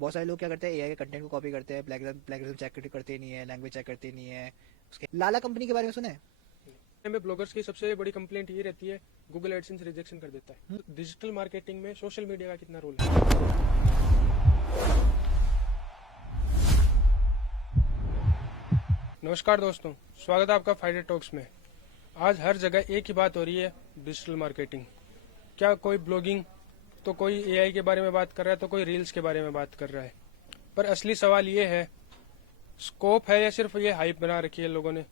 बहुत सारे लोग क्या करते हैं, एआई के कंटेंट को कॉपी करते हैं, प्लेगरिज्म चेक करते नहीं है, लैंग्वेज चेक करते नहीं है। उसके लाला कंपनी के बारे में सुना है? में ब्लॉगर्स की सबसे बड़ी कंप्लेंट ये रहती है, गूगल एडसेंस रिजेक्शन कर देता है। हम्म। डिजिटल मार्केटिंग में सोशल मीडिया का कितना रोल है? नमस्कार दोस्तों, स्वागत है आपका फाइडर टॉक्स में। आज हर जगह एक ही बात हो रही है, डिजिटल मार्केटिंग। क्या कोई ब्लॉगिंग, तो कोई एआई के बारे में बात कर रहा है, तो कोई रील्स के बारे में बात कर रहा है। पर असली सवाल ये है, स्कोप है या सिर्फ ये हाइप बना रखी है लोगों ने?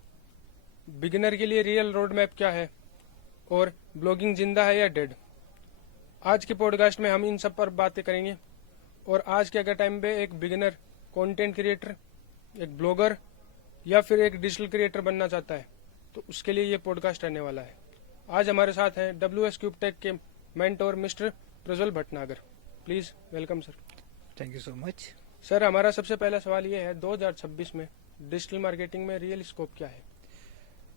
बिगिनर के लिए रियल रोड मैप क्या है, और ब्लॉगिंग जिंदा है या डेड? आज के पॉडकास्ट में हम इन सब पर बातें करेंगे। और आज के अगर टाइम पे एक बिगिनर कंटेंट क्रिएटर, एक ब्लॉगर या फिर एक डिजिटल क्रिएटर बनना चाहता है, तो उसके लिए ये पॉडकास्ट रहने वाला है। आज हमारे साथ हैं WS क्यूब टेक के mentor mister Prajwal Bhatnagar. Please welcome sir. Thank you so much. Sir, हमारा सबसे पहला सवाल ये है, 2026 में डिजिटल मार्केटिंग में रियल स्कोप क्या है?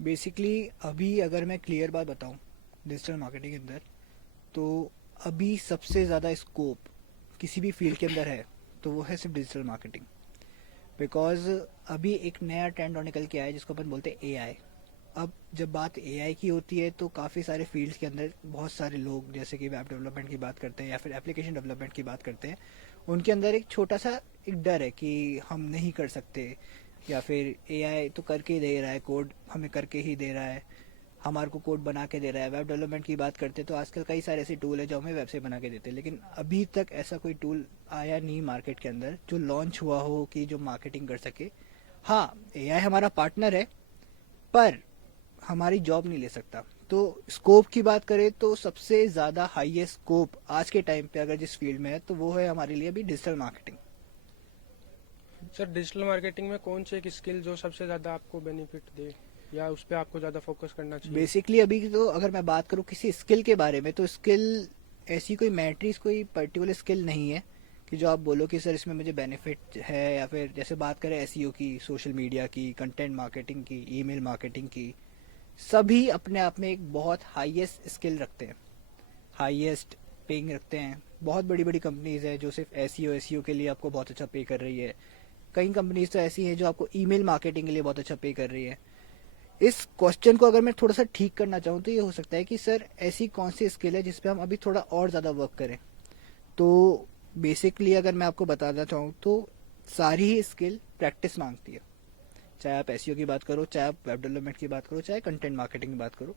बेसिकली अभी अगर मैं क्लियर बात बताऊं, डिजिटल मार्केटिंग के अंदर तो अभी सबसे ज़्यादा स्कोप किसी भी फील्ड के अंदर है तो वो है सिर्फ डिजिटल मार्केटिंग। बिकॉज अभी एक नया ट्रेंड और निकल के आया है जिसको अपन बोलते हैं एआई। अब जब बात एआई की होती है तो काफ़ी सारे फील्ड्स के अंदर बहुत सारे लोग, जैसे कि वेब डेवलपमेंट की बात करते हैं या फिर एप्लीकेशन डेवलपमेंट की बात करते हैं, उनके अंदर एक छोटा सा एक डर है कि हम नहीं कर सकते, या फिर एआई तो करके ही दे रहा है, कोड हमें करके ही दे रहा है, हमारे को कोड बना के दे रहा है। वेब डेवलपमेंट की बात करते हैं तो आजकल कई सारे ऐसे टूल है जो हमें वेबसाइट बना के देते हैं, लेकिन अभी तक ऐसा कोई टूल आया नहीं मार्केट के अंदर जो लॉन्च हुआ हो कि जो मार्केटिंग कर सके। हाँ, एआई हमारा पार्टनर है पर हमारी जॉब नहीं ले सकता। तो स्कोप की बात करें तो सबसे ज़्यादा हाईएस्ट स्कोप आज के टाइम पे अगर जिस फील्ड में है तो वो है हमारे लिए अभी digital marketing. Sir, digital marketing में कौन सी एक स्किल जो सबसे ज्यादा आपको बेनिफिट दे, या उस पर आपको ज्यादा फोकस करना चाहिए? बेसिकली अभी तो अगर मैं बात करूँ किसी स्किल के बारे में तो स्किल ऐसी कोई मैट्रिक्स कोई पर्टिकुलर स्किल नहीं है कि जो आप बोलो कि सर इसमें मुझे बेनिफिट है, या फिर जैसे बात करें एसईओ की, सोशल मीडिया की, कंटेंट मार्केटिंग की, ईमेल मार्केटिंग की, सभी अपने आप में एक बहुत हाईएस्ट स्किल रखते हैं, हाईएस्ट पेइंग रखते हैं। बहुत बड़ी बड़ी कंपनीज है जो सिर्फ एसईओ के लिए आपको बहुत अच्छा पे कर रही है। कई कंपनीज तो ऐसी हैं जो आपको ईमेल मार्केटिंग के लिए बहुत अच्छा पे कर रही है। इस क्वेश्चन को अगर मैं थोड़ा सा ठीक करना चाहूँ तो ये हो सकता है कि सर ऐसी कौन सी स्किल है जिसपे हम अभी थोड़ा और ज़्यादा वर्क करें। तो बेसिकली अगर मैं आपको बताना चाहूँ तो सारी ही स्किल प्रैक्टिस मांगती है। चाहे आप एसईओ की बात करो, चाहे आप वेब डेवलपमेंट की बात करो, चाहे कंटेंट मार्केटिंग की बात करो,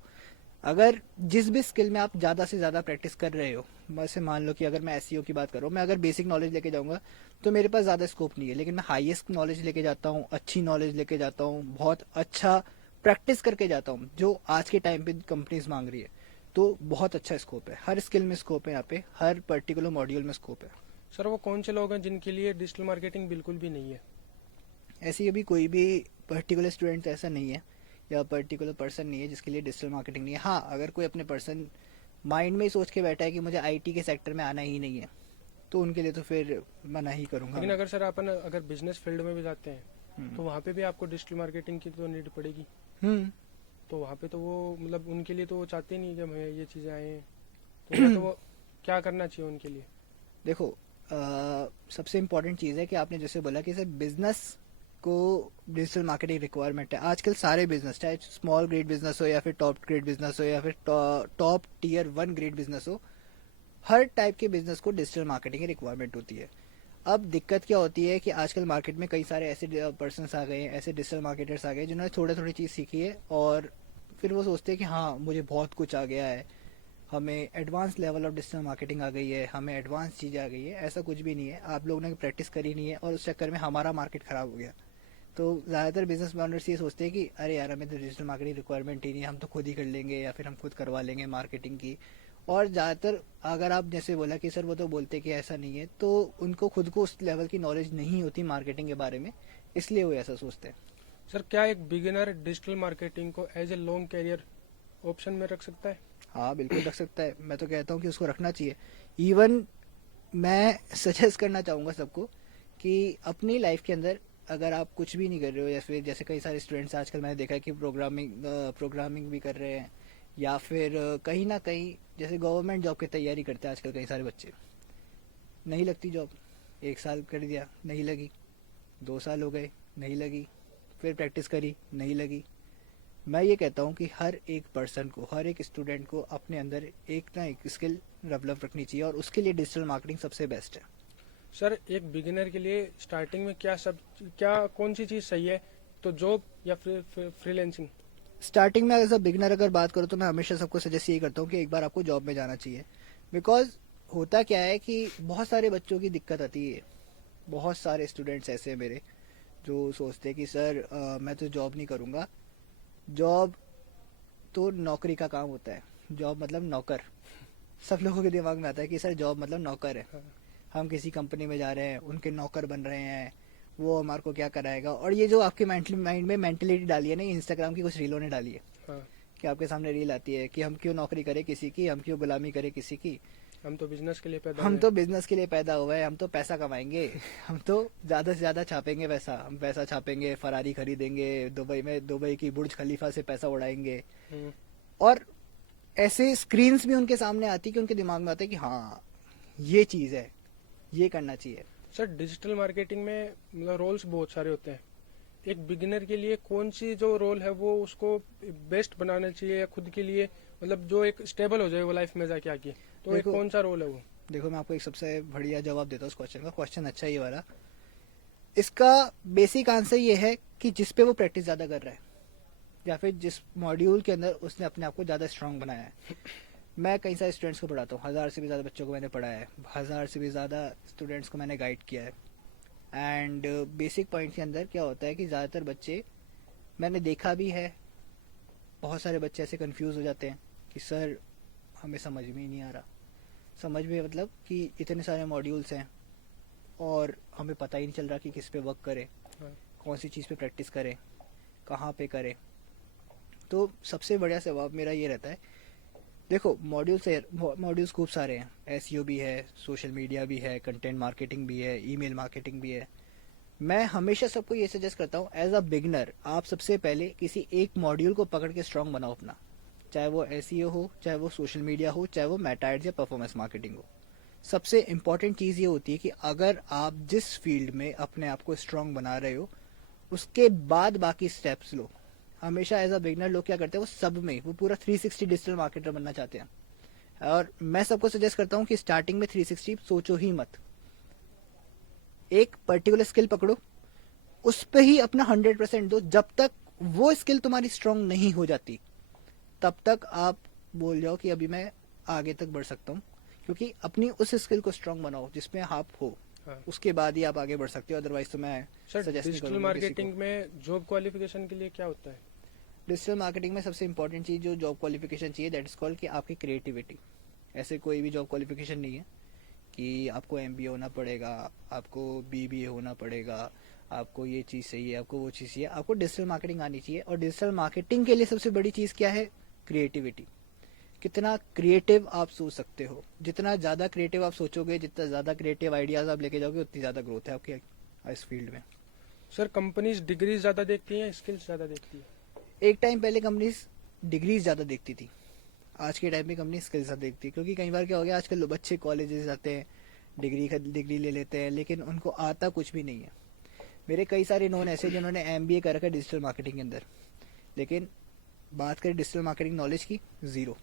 अगर जिस भी स्किल में आप ज़्यादा से ज़्यादा प्रैक्टिस कर रहे हो, वैसे मान लो कि अगर मैं एसईओ की बात करूँ, मैं अगर बेसिक नॉलेज लेके जाऊँगा तो मेरे पास ज़्यादा स्कोप नहीं है, लेकिन मैं हाईएस्ट नॉलेज लेके जाता हूँ, अच्छी नॉलेज लेके जाता हूँ, बहुत अच्छा प्रैक्टिस करके जाता हूँ जो आज के टाइम पे कंपनीज मांग रही है, तो बहुत अच्छा स्कोप है। हर स्किल में स्कोप है, यहाँ पे हर पर्टिकुलर मॉड्यूल में स्कोप है। सर, वो कौन से लोग हैं जिनके लिए डिजिटल मार्केटिंग बिल्कुल भी नहीं है? ऐसी अभी कोई भी पर्टिकुलर स्टूडेंट ऐसा नहीं है या पर्टिकुलर पर्सन नहीं है जिसके लिए डिजिटल मार्केटिंग नहीं है। हाँ, अगर कोई अपने पर्सन माइंड में ही सोच के बैठा है कि मुझे आईटी के सेक्टर में आना ही नहीं है तो उनके लिए तो फिर मना ही करूंगा लेकिन मैं। अगर सर अपन अगर बिजनेस फील्ड में भी जाते हैं, हम्म। तो वहाँ पे भी आपको डिजिटल मार्केटिंग की तो नीड पड़ेगी। हम्म। तो वहाँ पे तो वो मतलब उनके लिए तो वो चाहते नहीं कि हमें ये चीज़ें आए। तो या तो वो क्या करना चाहिए उनके लिए? देखो, सबसे इम्पोर्टेंट चीज़ है कि आपने जैसे बोला कि सर बिजनेस को डिजिटल मार्केटिंग रिक्वायरमेंट है। आजकल सारे बिजनेस, चाहे स्मॉल ग्रेड बिजनेस हो या फिर टॉप ग्रेड बिजनेस हो या फिर टॉप टियर 1 ग्रेड बिजनेस हो, हर टाइप के बिजनेस को डिजिटल मार्केटिंग की रिक्वायरमेंट होती है। अब दिक्कत क्या होती है कि आजकल मार्केट में कई सारे ऐसे पर्सन आ गए हैं, ऐसे डिजिटल मार्केटर्स आ गए जिन्होंने थोड़ी थोड़ी चीज़ सीखी है और फिर वो सोचते हैं कि हाँ मुझे बहुत कुछ आ गया है, हमें advance level of digital marketing आ गई है, हमें एडवांस चीज़ें आ गई है। ऐसा कुछ भी नहीं है, आप लोगों ने प्रैक्टिस करी नहीं है और उस चक्कर में हमारा मार्केट ख़राब हो गया। तो ज़्यादातर बिजनेस ओनर्स ये सोचते हैं कि अरे यार हमें तो डिजिटल मार्केटिंग रिक्वायरमेंट ही नहीं है, हम तो खुद ही कर लेंगे या फिर हम खुद करवा लेंगे मार्केटिंग की। और ज़्यादातर अगर आप जैसे बोला कि सर वो तो बोलते कि ऐसा नहीं है, तो उनको खुद को उस लेवल की नॉलेज नहीं होती मार्केटिंग के बारे में, इसलिए वो ऐसा सोचते हैं। सर, क्या एक बिगिनर डिजिटल मार्केटिंग को as a long career option में रख सकता है? हाँ बिल्कुल रख सकता है, मैं तो कहता हूँ कि उसको रखना चाहिए। इवन मैं सजेस्ट करना चाहूँगा सबको कि अपनी लाइफ के अंदर अगर आप कुछ भी नहीं कर रहे हो, या फिर जैसे कई सारे स्टूडेंट्स आजकल मैंने देखा है कि प्रोग्रामिंग भी कर रहे हैं, या फिर कहीं ना कहीं जैसे गवर्नमेंट जॉब की तैयारी करते हैं आजकल कई सारे बच्चे, नहीं लगती जॉब। एक साल कर दिया, नहीं लगी, 2 साल हो गए, नहीं लगी, फिर प्रैक्टिस करी, नहीं लगी। मैं ये कहता हूँ कि हर एक पर्सन को, हर एक स्टूडेंट को अपने अंदर एक ना एक स्किल डेवलप रखनी चाहिए, और उसके लिए डिजिटल मार्केटिंग सबसे बेस्ट है। सर एक बिगिनर के लिए स्टार्टिंग में क्या कौन सी चीज़ सही है, तो जॉब या फ्रीलैंसिंग? स्टार्टिंग में एज अ बिगनर अगर बात करूँ तो मैं हमेशा सबको सजेस्ट यही करता हूँ कि एक बार आपको जॉब में जाना चाहिए। बिकॉज होता क्या है कि बहुत सारे बच्चों की दिक्कत आती है, बहुत सारे स्टूडेंट्स ऐसे हैं मेरे जो सोचते हैं कि सर मैं तो जॉब नहीं करूँगा। जॉब तो नौकरी का काम होता है, जॉब मतलब नौकर। सब लोगों के दिमाग में आता है कि सर जॉब मतलब नौकर है, हाँ। हम किसी कंपनी में जा रहे हैं, उनके नौकर बन रहे हैं, वो हमारे को क्या कराएगा। और ये जो आपके माइंड में मेंटेलिटी डाली है ना, इंस्टाग्राम की कुछ रीलों ने डाली है हाँ। कि आपके सामने रील आती है कि हम क्यों नौकरी करें किसी की, हम क्यों गुलामी करें किसी की, हम तो बिजनेस के लिए पैदा हम हुए तो हैं। बिजनेस के लिए पैदा हुए हैं, हम तो पैसा कमाएंगे, हम तो ज्यादा से ज्यादा छापेंगे पैसा, हम पैसा छापेंगे, फरारी खरीदेंगे, दुबई में दुबई की बुर्ज खलीफा से पैसा उड़ाएंगे। हम्म। और ऐसे स्क्रीन्स भी उनके सामने आती कि उनके दिमाग में आता है कि हाँ ये चीज है, ये करना चाहिए। सर डिजिटल मार्केटिंग में मतलब रोल्स बहुत सारे होते हैं। एक बिगिनर के लिए कौन सी जो रोल है वो उसको बेस्ट बनाना चाहिए, या खुद के लिए मतलब जो एक स्टेबल हो जाए वो लाइफ में जाके आके, तो एक देखो कौन सा रोल है वो? देखो मैं आपको एक सबसे बढ़िया जवाब देता हूँ उस क्वेश्चन का। क्वेश्चन अच्छा है ये वाला। इसका बेसिक आंसर ये है कि जिस पे वो प्रैक्टिस ज्यादा कर रहा है, या फिर जिस मॉड्यूल के अंदर उसने अपने आप को ज्यादा स्ट्रांग बनाया है। मैं कई सारे स्टूडेंट्स को पढ़ाता हूँ, 1000 से भी ज़्यादा बच्चों को मैंने पढ़ाया है, 1000 से भी ज़्यादा स्टूडेंट्स को मैंने गाइड किया है। एंड बेसिक पॉइंट के अंदर क्या होता है कि ज़्यादातर बच्चे, मैंने देखा भी है, बहुत सारे बच्चे ऐसे कंफ्यूज हो जाते हैं कि सर हमें समझ में ही नहीं आ रहा। समझ में मतलब कि इतने सारे मॉड्यूल्स हैं और हमें पता ही नहीं चल रहा कि किस पे वर्क करें, हाँ। कौन सी चीज़ पे प्रैक्टिस करें, कहाँ पे करें। तो सबसे बढ़िया जवाब मेरा ये रहता है, देखो मॉड्यूल्स खूब सारे हैं, एसईओ भी है, सोशल मीडिया भी है, कंटेंट मार्केटिंग भी है, ईमेल मार्केटिंग भी है। मैं हमेशा सबको ये सजेस्ट करता हूँ एज अ बिगनर आप सबसे पहले किसी एक मॉड्यूल को पकड़ के स्ट्रांग बनाओ अपना। चाहे वो एसईओ हो, चाहे वो सोशल मीडिया हो, चाहे वो मेटा एड्स या परफॉर्मेंस मार्केटिंग हो। सबसे इंपॉर्टेंट चीज़ ये होती है कि अगर आप जिस फील्ड में अपने आप को स्ट्रांग बना रहे हो, उसके बाद बाकी स्टेप्स लो। हमेशा एज अ बिगनर लोग क्या करते हैं, वो सब में वो पूरा 360 डिजिटल मार्केटर बनना चाहते हैं। और मैं सबको सजेस्ट करता हूँ कि स्टार्टिंग में 360 सोचो ही मत। एक पर्टिकुलर स्किल पकड़ो, उस पे ही अपना 100% दो। जब तक वो स्किल तुम्हारी स्ट्रांग नहीं हो जाती, तब तक आप बोल जाओ कि अभी मैं आगे तक बढ़ सकता हूँ। क्योंकि अपनी उस स्किल को स्ट्रांग बनाओ जिसमें आप हो, हाँ। उसके बाद ही आप आगे बढ़ सकते हो। अदरवाइज तो मैं सर सजेस्ट नहीं डिजिटल करूंगा किसी को। मार्केटिंग में जॉब क्वालिफिकेशन के लिए क्या होता है? डिजिटल मार्केटिंग में सबसे इंपॉर्टेंट चीज जो जॉब क्वालिफिकेशन चाहिए, दैट इज कॉल्ड कि आपकी क्रिएटिविटी। ऐसे कोई भी जॉब क्वालिफिकेशन नहीं है कि आपको एमबीए होना पड़ेगा, आपको बीबीए होना पड़ेगा, आपको ये चीज़ चाहिए, आपको वो चीज़ चाहिए। आपको डिजिटल मार्केटिंग आनी चाहिए। और डिजिटल मार्केटिंग के लिए सबसे बड़ी चीज़ क्या है? क्रिएटिविटी। कितना क्रिएटिव आप सोच सकते हो। जितना ज़्यादा क्रिएटिव आप सोचोगे, जितना ज़्यादा क्रिएटिव आइडियाज़ आप लेके जाओगे, उतनी ज़्यादा ग्रोथ है आपकी इस फील्ड में। सर कंपनीज डिग्री ज्यादा देखती हैं, स्किल्स ज्यादा देखती है? एक टाइम पहले कंपनीज डिग्रीज ज़्यादा देखती थी, आज के टाइम में कंपनी स्किल्स ज़्यादा देखती है। क्योंकि कई बार क्या हो गया, आजकल बच्चे कॉलेजेस जाते हैं, डिग्री ले लेते हैं, लेकिन उनको आता कुछ भी नहीं है। मेरे कई सारे नोन ऐसे जिन्होंने एमबीए कर रखा है डिजिटल मार्केटिंग के अंदर, लेकिन बात करें डिजिटल मार्केटिंग नॉलेज की, जीरो।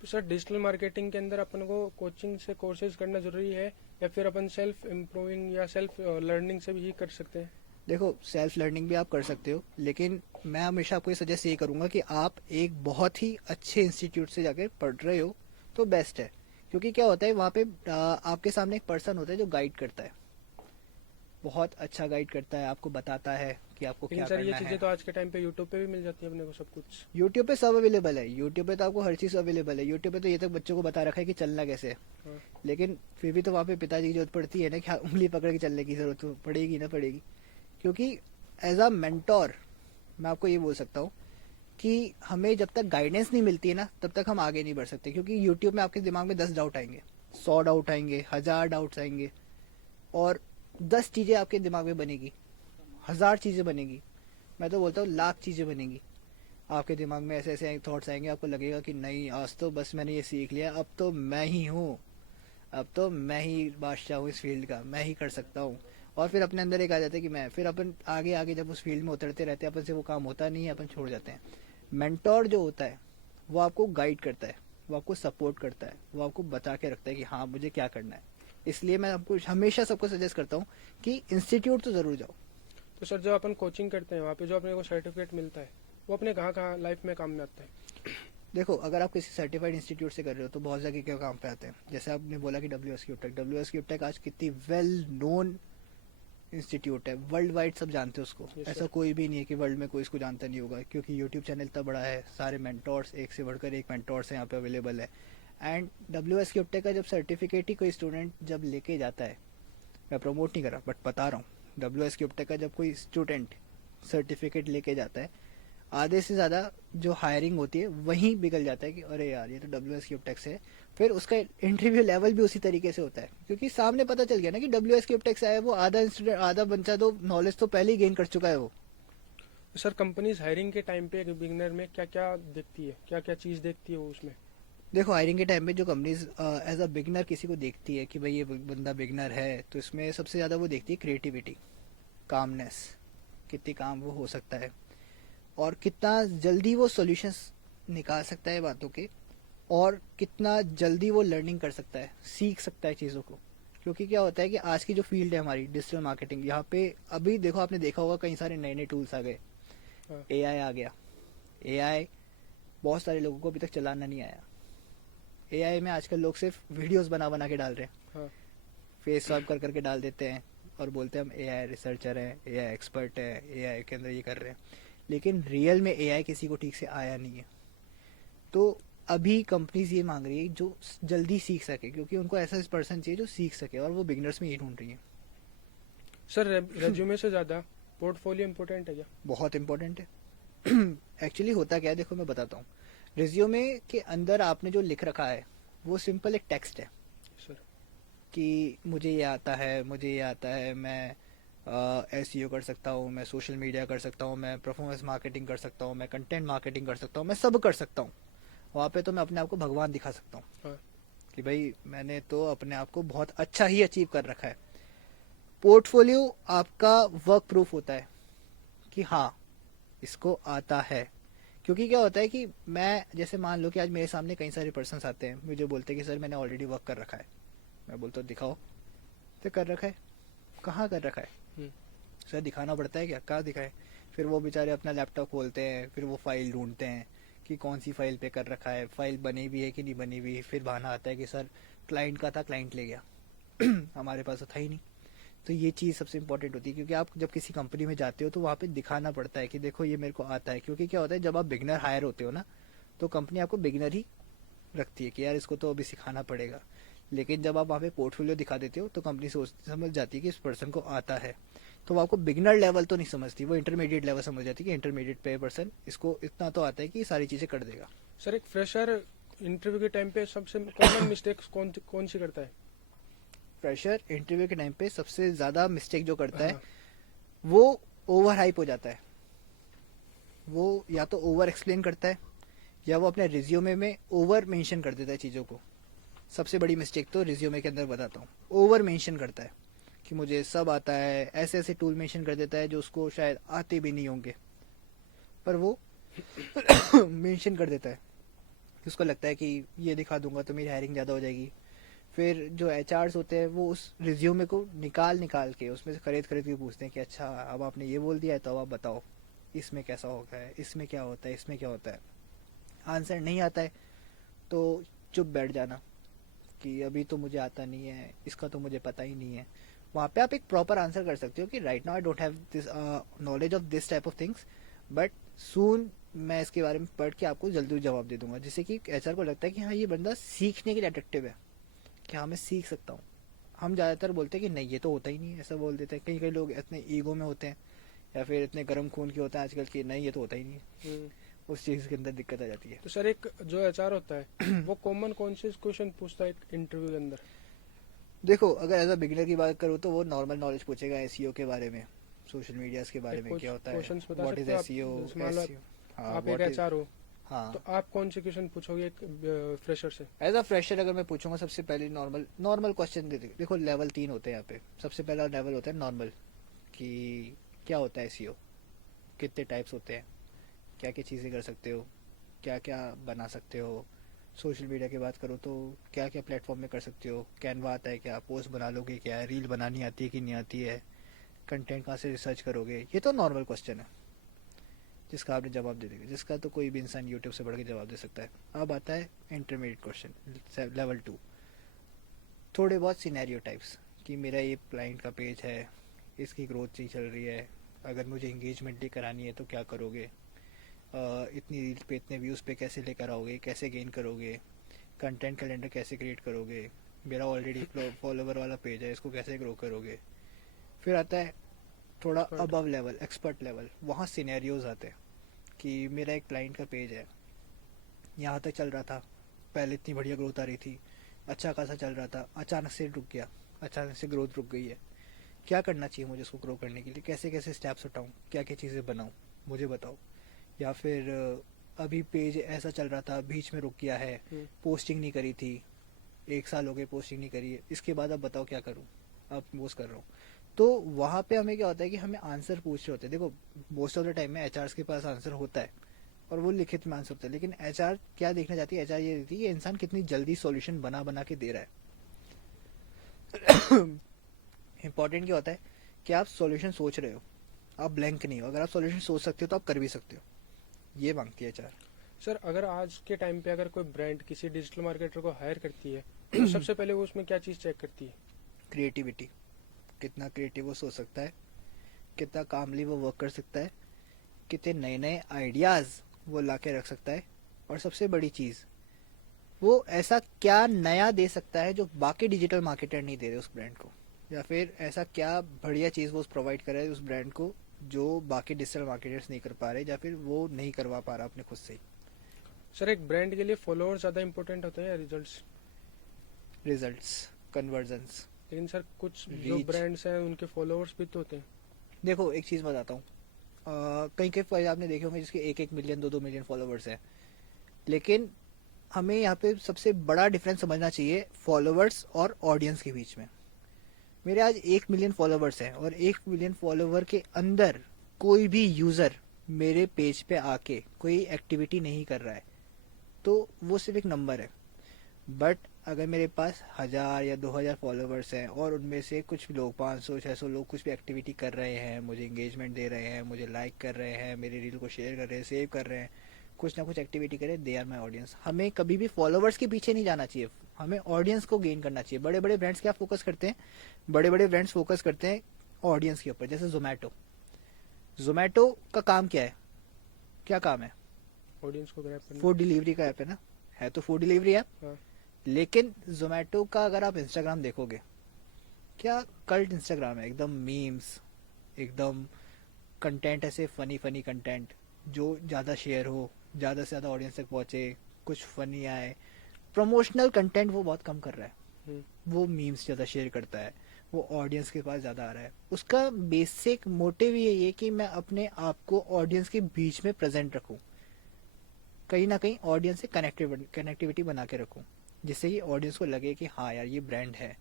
तो सर डिजिटल मार्केटिंग के अंदर अपन को कोचिंग से कोर्सेज करना जरूरी है, या फिर अपन सेल्फ इम्प्रूविंग या सेल्फ लर्निंग से भी कर सकते हैं? देखो सेल्फ लर्निंग भी आप कर सकते हो, लेकिन मैं हमेशा आपको ये सजेस्ट ये करूंगा कि आप एक बहुत ही अच्छे इंस्टीट्यूट से जाकर पढ़ रहे हो तो बेस्ट है। क्योंकि क्या होता है वहाँ पे आपके सामने एक पर्सन होता है जो गाइड करता है, बहुत अच्छा गाइड करता है, आपको बताता है कि आपको लेकिन क्या सर ये करना चीजें है। तो आज के टाइम पे यूट्यूब पे भी मिल जाती है अपने को सब कुछ। यूट्यूब पे सब अवेलेबल है, यूट्यूब पे तो आपको हर चीज़ अवेलेबल है। यूट्यूब पे तो ये तक बच्चों को बता रखा है कि चलना कैसे है। हाँ। लेकिन फिर भी तो वहाँ पे पिताजी की जरूरत पड़ती है ना, कि उंगली पकड़ के चलने की जरूरत तो पड़ेगी ना पड़ेगी। क्योंकि एज अ मेंटोर मैं आपको ये बोल सकता हूँ कि हमें जब तक गाइडेंस नहीं मिलती है ना, तब तक हम आगे नहीं बढ़ सकते। क्योंकि यूट्यूब में आपके दिमाग में 10 डाउट आएंगे, 100 डाउट आएंगे, 1000 डाउट्स आएंगे, और 10 चीज़ें आपके दिमाग में बनेगी, 1000 चीज़ें बनेगी, मैं तो बोलता हूँ लाख चीज़ें बनेगी। आपके दिमाग में ऐसे ऐसे थॉट्स आएंगे, आपको लगेगा कि नहीं आज तो बस मैंने ये सीख लिया, अब तो मैं ही हूँ, अब तो मैं ही बादशाह हूँ इस फील्ड का, मैं ही कर सकता हूँ। और फिर अपने अंदर एक आ जाता है कि मैं, फिर अपन आगे आगे जब उस फील्ड में उतरते रहते हैं अपन से वो काम होता नहीं है, अपन छोड़ जाते हैं। मेंटोर जो होता है वो आपको गाइड करता है, वो आपको सपोर्ट करता है, वो आपको बता के रखता है कि हाँ मुझे क्या करना है। इसलिए मैं आपको हमेशा सबको सजेस्ट करता हूँ कि इंस्टीट्यूट तो जरूर जाओ। तो सर जब अपन कोचिंग करते हैं वहाँ पे जो अपने को सर्टिफिकेट मिलता है वो अपने कहाँ कहाँ लाइफ में काम में आता है? देखो, अगर आप किसी सर्टिफाइड इंस्टीट्यूट से कर रहे हो तो बहुत जगह के काम पे आते हैं। जैसे आपने बोला कि डब्ल्यू एस क्यूब टेक आज कितनी वेल नोन इंस्टीट्यूट है, वर्ल्ड वाइड सब जानते हैं उसको। Yes, ऐसा sir. कोई भी नहीं है कि वर्ल्ड में कोई इसको जानता नहीं होगा, क्योंकि यूट्यूब चैनल इतना बड़ा है, सारे मेंटोर्स एक से बढ़कर एक मेंटोर्स यहाँ पे अवेलेबल है। एंड डब्ल्यू एस का जब सर्टिफिकेट ही कोई स्टूडेंट जब लेके जाता है, मैं प्रमोट नहीं कर रहा बट बता रहा हूँ, डब्ल्यू का जब कोई स्टूडेंट सर्टिफिकेट लेके जाता है, आधे से ज़्यादा जो हायरिंग होती है वहीं बिगल जाता है कि अरे यार ये तो डब्ल्यू एस है। फिर उसका इंटरव्यू लेवल भी उसी तरीके से होता है, क्योंकि सामने पता चल गया ना कि डब्ल्यू एस से आया वो, आधा स्टूडेंट आधा बच्चा तो नॉलेज तो पहले ही गेन कर चुका है वो। तो सर कंपनीज हायरिंग के टाइम पे एक बिगनर में क्या क्या देखती है, क्या क्या चीज़ देखती है वो उसमें? देखो, हायरिंग के टाइम पे जो कंपनीज एज अ बिगनर किसी को देखती है कि भाई ये बंदा बिगनर है, तो इसमें सबसे ज़्यादा वो देखती है क्रिएटिविटी, कामनेस, कितनी काम वो हो सकता है, और कितना जल्दी वो सॉल्यूशंस निकाल सकता है बातों के, और कितना जल्दी वो लर्निंग कर सकता है, सीख सकता है चीज़ों को। क्योंकि क्या होता है कि आज की जो फील्ड है हमारी डिजिटल मार्केटिंग, यहाँ पे अभी देखो, आपने देखा होगा कई सारे नए नए टूल्स आ गए, हाँ. एआई आ गया। एआई बहुत सारे लोगों को अभी तक चलाना नहीं आया। एआई में आजकल लोग सिर्फ वीडियोस बना बना के डाल रहे हैं, हाँ. फेस स्वैप कर करके डाल देते हैं और बोलते हैं हम एआई रिसर्चर हैं, एआई एक्सपर्ट है, एआई के अंदर ये कर रहे हैं। लेकिन रियल में एआई किसी को ठीक से आया नहीं है। तो अभी कंपनीज ये मांग रही है जो जल्दी सीख सके, क्योंकि उनको ऐसा पर्सन चाहिए जो सीख सके, और वो बिगनर्स में ये ढूंढ रही है। सर रेज्यूमे से ज़्यादा पोर्टफोलियो इम्पोर्टेंट है क्या? बहुत इंपॉर्टेंट है। एक्चुअली होता क्या है, देखो मैं बताता हूँ। रिज्यूमे के अंदर आपने जो लिख रखा है वो सिंपल एक टेक्स्ट है सर. कि मुझे ये आता है, मुझे ये आता है, मैं एसईओ कर सकता हूँ, मैं सोशल मीडिया कर सकता हूँ, मैं परफॉर्मेंस मार्केटिंग कर सकता हूँ, मैं कंटेंट मार्केटिंग कर सकता हूँ, मैं सब कर सकता हूँ। वहाँ पे तो मैं अपने आप को भगवान दिखा सकता हूँ हाँ. कि भाई मैंने तो अपने आप को बहुत अच्छा ही अचीव कर रखा है। पोर्टफोलियो आपका वर्क प्रूफ होता है कि हाँ इसको आता है। क्योंकि क्या होता है कि मैं, जैसे मान लो कि आज मेरे सामने कई सारे पर्सन्स आते हैं, मुझे बोलते हैं कि सर मैंने ऑलरेडी वर्क कर रखा है। मैं बोलता हूँ दिखाओ। तो कर रखा है, कहाँ कर रखा है? हम्म. सर दिखाना पड़ता है क्या, कहाँ दिखाए? फिर वो बेचारे अपना लैपटॉप खोलते हैं, फिर वो फाइल ढूंढते हैं कि कौन सी फाइल पे कर रखा है, फाइल बनी भी है कि नहीं बनी हुई। फिर बहाना आता है कि सर क्लाइंट का था, क्लाइंट ले गया। हमारे पास तो था ही नहीं। तो ये चीज़ सबसे इंपॉर्टेंट होती है, क्योंकि आप जब किसी कंपनी में जाते हो तो वहाँ पे दिखाना पड़ता है कि देखो ये मेरे को आता है। क्योंकि क्या होता है, जब आप बिगनर हायर होते हो ना, तो कंपनी आपको बिगनर ही रखती है कि यार इसको तो अभी सिखाना पड़ेगा। लेकिन जब आप वहाँ पे पोर्टफोलियो दिखा देते हो तो कंपनी समझ जाती है कि इस पर्सन को आता है। तो वो आपको बिगनर लेवल तो नहीं समझती, वो इंटरमीडिएट लेवल समझ जाती है कि इंटरमीडिएट पे पर्सन, इसको इतना तो आता है कि सारी चीज़ें कर देगा। सर एक फ्रेशर इंटरव्यू के टाइम पे सबसे कॉमन मिस्टेक्स कौन सी करता है? फ्रेशर इंटरव्यू के टाइम पे सबसे ज़्यादा मिस्टेक जो करता है हाँ. वो ओवर हाइप हो जाता है। वो या तो ओवर एक्सप्लेन करता है, या वो अपने रिज्यूमे में ओवर मेंशन कर देता है चीज़ों को। सबसे बड़ी मिस्टेक तो रिज्यूमे के अंदर बताता हूँ, ओवर मेंशन करता है कि मुझे सब आता है, ऐसे ऐसे टूल मेंशन कर देता है जो उसको शायद आते भी नहीं होंगे, पर वो मेंशन कर देता है। उसको लगता है कि ये दिखा दूंगा तो मेरी हायरिंग ज़्यादा हो जाएगी। फिर जो एचआर्स होते हैं वो उस रिज्यूमे को निकाल निकाल के उसमें से खरीद खरीद के पूछते हैं कि अच्छा अब आपने ये बोल दिया है तो अब आप बताओ इसमें कैसा होता है, इसमें क्या होता है, इसमें क्या होता है। आंसर नहीं आता है तो चुप बैठ जाना कि अभी तो मुझे आता नहीं है, इसका तो मुझे पता ही नहीं है। वहाँ पे आप एक प्रॉपर आंसर कर सकते हो कि right now I don't have this knowledge of this type of things, but soon मैं इसके बारे में पढ़ के आपको जल्दी जवाब दे दूंगा, जिससे कि एचआर को लगता है कि हाँ ये बंदा सीखने के लिए अट्रैक्टिव है, कि हाँ मैं सीख सकता हूँ। हम ज़्यादातर बोलते हैं कि नहीं ये तो होता ही नहीं, ऐसा बोल देते हैं। कई कई लोग इतने ईगो में होते हैं या फिर इतने गर्म खून के होते हैं आजकल की, नहीं ये तो होता ही नहीं है। उस चीज़ के अंदर दिक्कत आ जाती है। तो सर एक जो एचआर होता है वो कॉमन कौन से क्वेश्चन पूछता है इंटरव्यू के अंदर? देखो, अगर एज अ बिगिनर की बात करूँ तो वो नॉर्मल नॉलेज पूछेगा एसईओ के बारे में, सोशल मीडिया के बारे में क्या होता है, क्वेश्चंस बता व्हाट इज सकते हो आप? एसईओ। जैसे मान लो हाँ आप एक व्हाट इज, एचआर हो, हाँ। तो आप कौन से क्वेश्चन पूछोगे एक फ्रेशर से? एज अ फ्रेशर अगर मैं पूछूंगा, सबसे पहले नॉर्मल नॉर्मल क्वेश्चन देखो, लेवल 3 होते हैं यहाँ पे। सबसे पहला लेवल होता है नॉर्मल, कि क्या होता है एसईओ, कितने टाइप्स होते हैं, क्या क्या चीज़ें कर सकते हो, क्या क्या बना सकते हो। सोशल मीडिया की बात करो तो क्या क्या प्लेटफॉर्म में कर सकते हो, कैनवा आता है क्या, पोस्ट बना लोगे क्या, रील बनानी आती है कि नहीं आती है, कंटेंट कहाँ से रिसर्च करोगे। ये तो नॉर्मल क्वेश्चन है जिसका आपने जवाब दे देगा, जिसका तो कोई भी इंसान यूट्यूब से पढ़ के जवाब दे सकता है। अब आता है इंटरमीडिएट क्वेश्चन, लेवल 2। थोड़े बहुत सिनेरियो टाइप्स, कि मेरा ये क्लाइंट का पेज है, इसकी ग्रोथ नहीं चल रही है, अगर मुझे इंगेजमेंट लेकर आनी है तो क्या करोगे, इतनी रील पे इतने व्यूज़ पे कैसे लेकर आओगे, कैसे गेन करोगे, कंटेंट कैलेंडर कैसे क्रिएट करोगे, मेरा ऑलरेडी फॉलोवर वाला पेज है, इसको कैसे ग्रो करोगे। फिर आता है थोड़ा expert. Above level, expert level. वहाँ सिनेरियोज आते हैं कि मेरा एक क्लाइंट का पेज है, यहाँ तक चल रहा था, पहले इतनी बढ़िया ग्रोथ आ रही थी, अच्छा खासा चल रहा था, अचानक से रुक गया, अचानक से ग्रोथ रुक गई है। क्या करना चाहिए मुझे उसको ग्रो करने के लिए, कैसे कैसे स्टेप्स उठाऊँ, क्या क्या चीज़ें बनाऊँ, मुझे बताओ। या फिर अभी पेज ऐसा चल रहा था, बीच में रुक गया है, पोस्टिंग नहीं करी थी, 1 साल हो गए पोस्टिंग नहीं करी है, इसके बाद अब बताओ क्या करूँ, अब पोस्ट कर रहा हूँ। तो वहाँ पे हमें क्या होता है कि हमें आंसर पूछ रहे होते हैं। देखो, मोस्ट ऑफ द टाइम में एचआर के पास आंसर होता है और वो लिखित में आंसर होता है, लेकिन एचआर क्या देखना चाहती है, एचआर ये देखती है कि इंसान कितनी जल्दी सॉल्यूशन बना बना के दे रहा है। इंपॉर्टेंट क्या होता है कि आप सॉल्यूशन सोच रहे हो, आप ब्लैंक नहीं हो। अगर आप सॉल्यूशन सोच सकते हो तो आप कर भी सकते हो, ये मांगती है एचआर। सर, अगर आज के टाइम पे अगर कोई ब्रांड किसी डिजिटल मार्केटर को हायर करती है तो सबसे पहले वो उसमें क्या चीज़ चेक करती है? क्रिएटिविटी, कितना क्रिएटिव वो सोच सकता है, कितना कामली वो वर्क कर सकता है, कितने नए नए आइडियाज वो ला के रख सकता है, और सबसे बड़ी चीज, वो ऐसा क्या नया दे सकता है जो बाकी डिजिटल मार्केटर नहीं दे रहे उस ब्रांड को, या फिर ऐसा क्या बढ़िया चीज वो प्रोवाइड कर रहा है उस ब्रांड को जो बाकी डिजिटल मार्केटर्स नहीं कर पा रहे, या फिर वो नहीं करवा पा रहा अपने खुद से ही। सर, एक ब्रांड के लिए फॉलोअर्स ज़्यादा इंपॉर्टेंट होते हैं या रिजल्ट्स? रिजल्ट्स, कन्वर्जन्स, लेकिन सर, कुछ जो रीच। ब्रांड्स हैं उनके फॉलोअर्स भी तो होते हैं। देखो एक चीज बताता हूँ, कई कई पेज आपने देखे होंगे जिसके 1-1 मिलियन 2-2 मिलियन फॉलोवर्स हैं, लेकिन हमें यहाँ पे सबसे बड़ा डिफरेंस समझना चाहिए फॉलोवर्स और ऑडियंस के बीच में। मेरे आज 1 मिलियन फॉलोवर्स हैं, और 1 मिलियन फॉलोवर के अंदर कोई भी यूजर मेरे पेज पे आके कोई एक्टिविटी नहीं कर रहा है, तो वो सिर्फ एक नंबर है। बट अगर मेरे पास 1,000 या 2,000 फॉलोवर्स हैं और उनमें से कुछ लोग 500-600 लोग कुछ भी एक्टिविटी कर रहे हैं, मुझे इंगेजमेंट दे रहे हैं, मुझे लाइक कर रहे हैं, मेरी रील को शेयर कर रहे हैं, सेव कर रहे हैं, कुछ ना कुछ एक्टिविटी करें, दे आर माई ऑडियंस। हमें कभी भी फॉलोवर्स के पीछे नहीं जाना चाहिए, हमें ऑडियंस को गेन करना चाहिए। बड़े बड़े ब्रांड्स क्या फोकस करते हैं, बड़े बड़े ब्रांड्स फोकस करते हैं ऑडियंस के ऊपर। जैसे जोमेटो, जोमेटो का काम क्या है, क्या काम है, ऑडियंस को ग्रैब करना। फूड डिलीवरी का ऐप है ना, है तो फूड डिलीवरी ऐप। हाँ। लेकिन जोमेटो का अगर आप इंस्टाग्राम देखोगे, क्या कल्ट इंस्टाग्राम है, एकदम मीम्स, एकदम कंटेंट ऐसे फनी फनी कंटेंट जो ज़्यादा शेयर हो, ज़्यादा से ज़्यादा ऑडियंस तक पहुँचे, कुछ फनी आए। प्रमोशनल कंटेंट वो बहुत कम कर रहा है, हम्म। वो मीम्स ज़्यादा शेयर करता है, वो ऑडियंस के पास ज़्यादा आ रहा है। उसका बेसिक मोटिव यही है कि मैं अपने आप को ऑडियंस के बीच में प्रेजेंट रखूं, कहीं ना कहीं ऑडियंस से कनेक्टिविटी बना के रखूं, जिससे ये ऑडियंस को लगे कि हाँ यार ये ब्रांड है।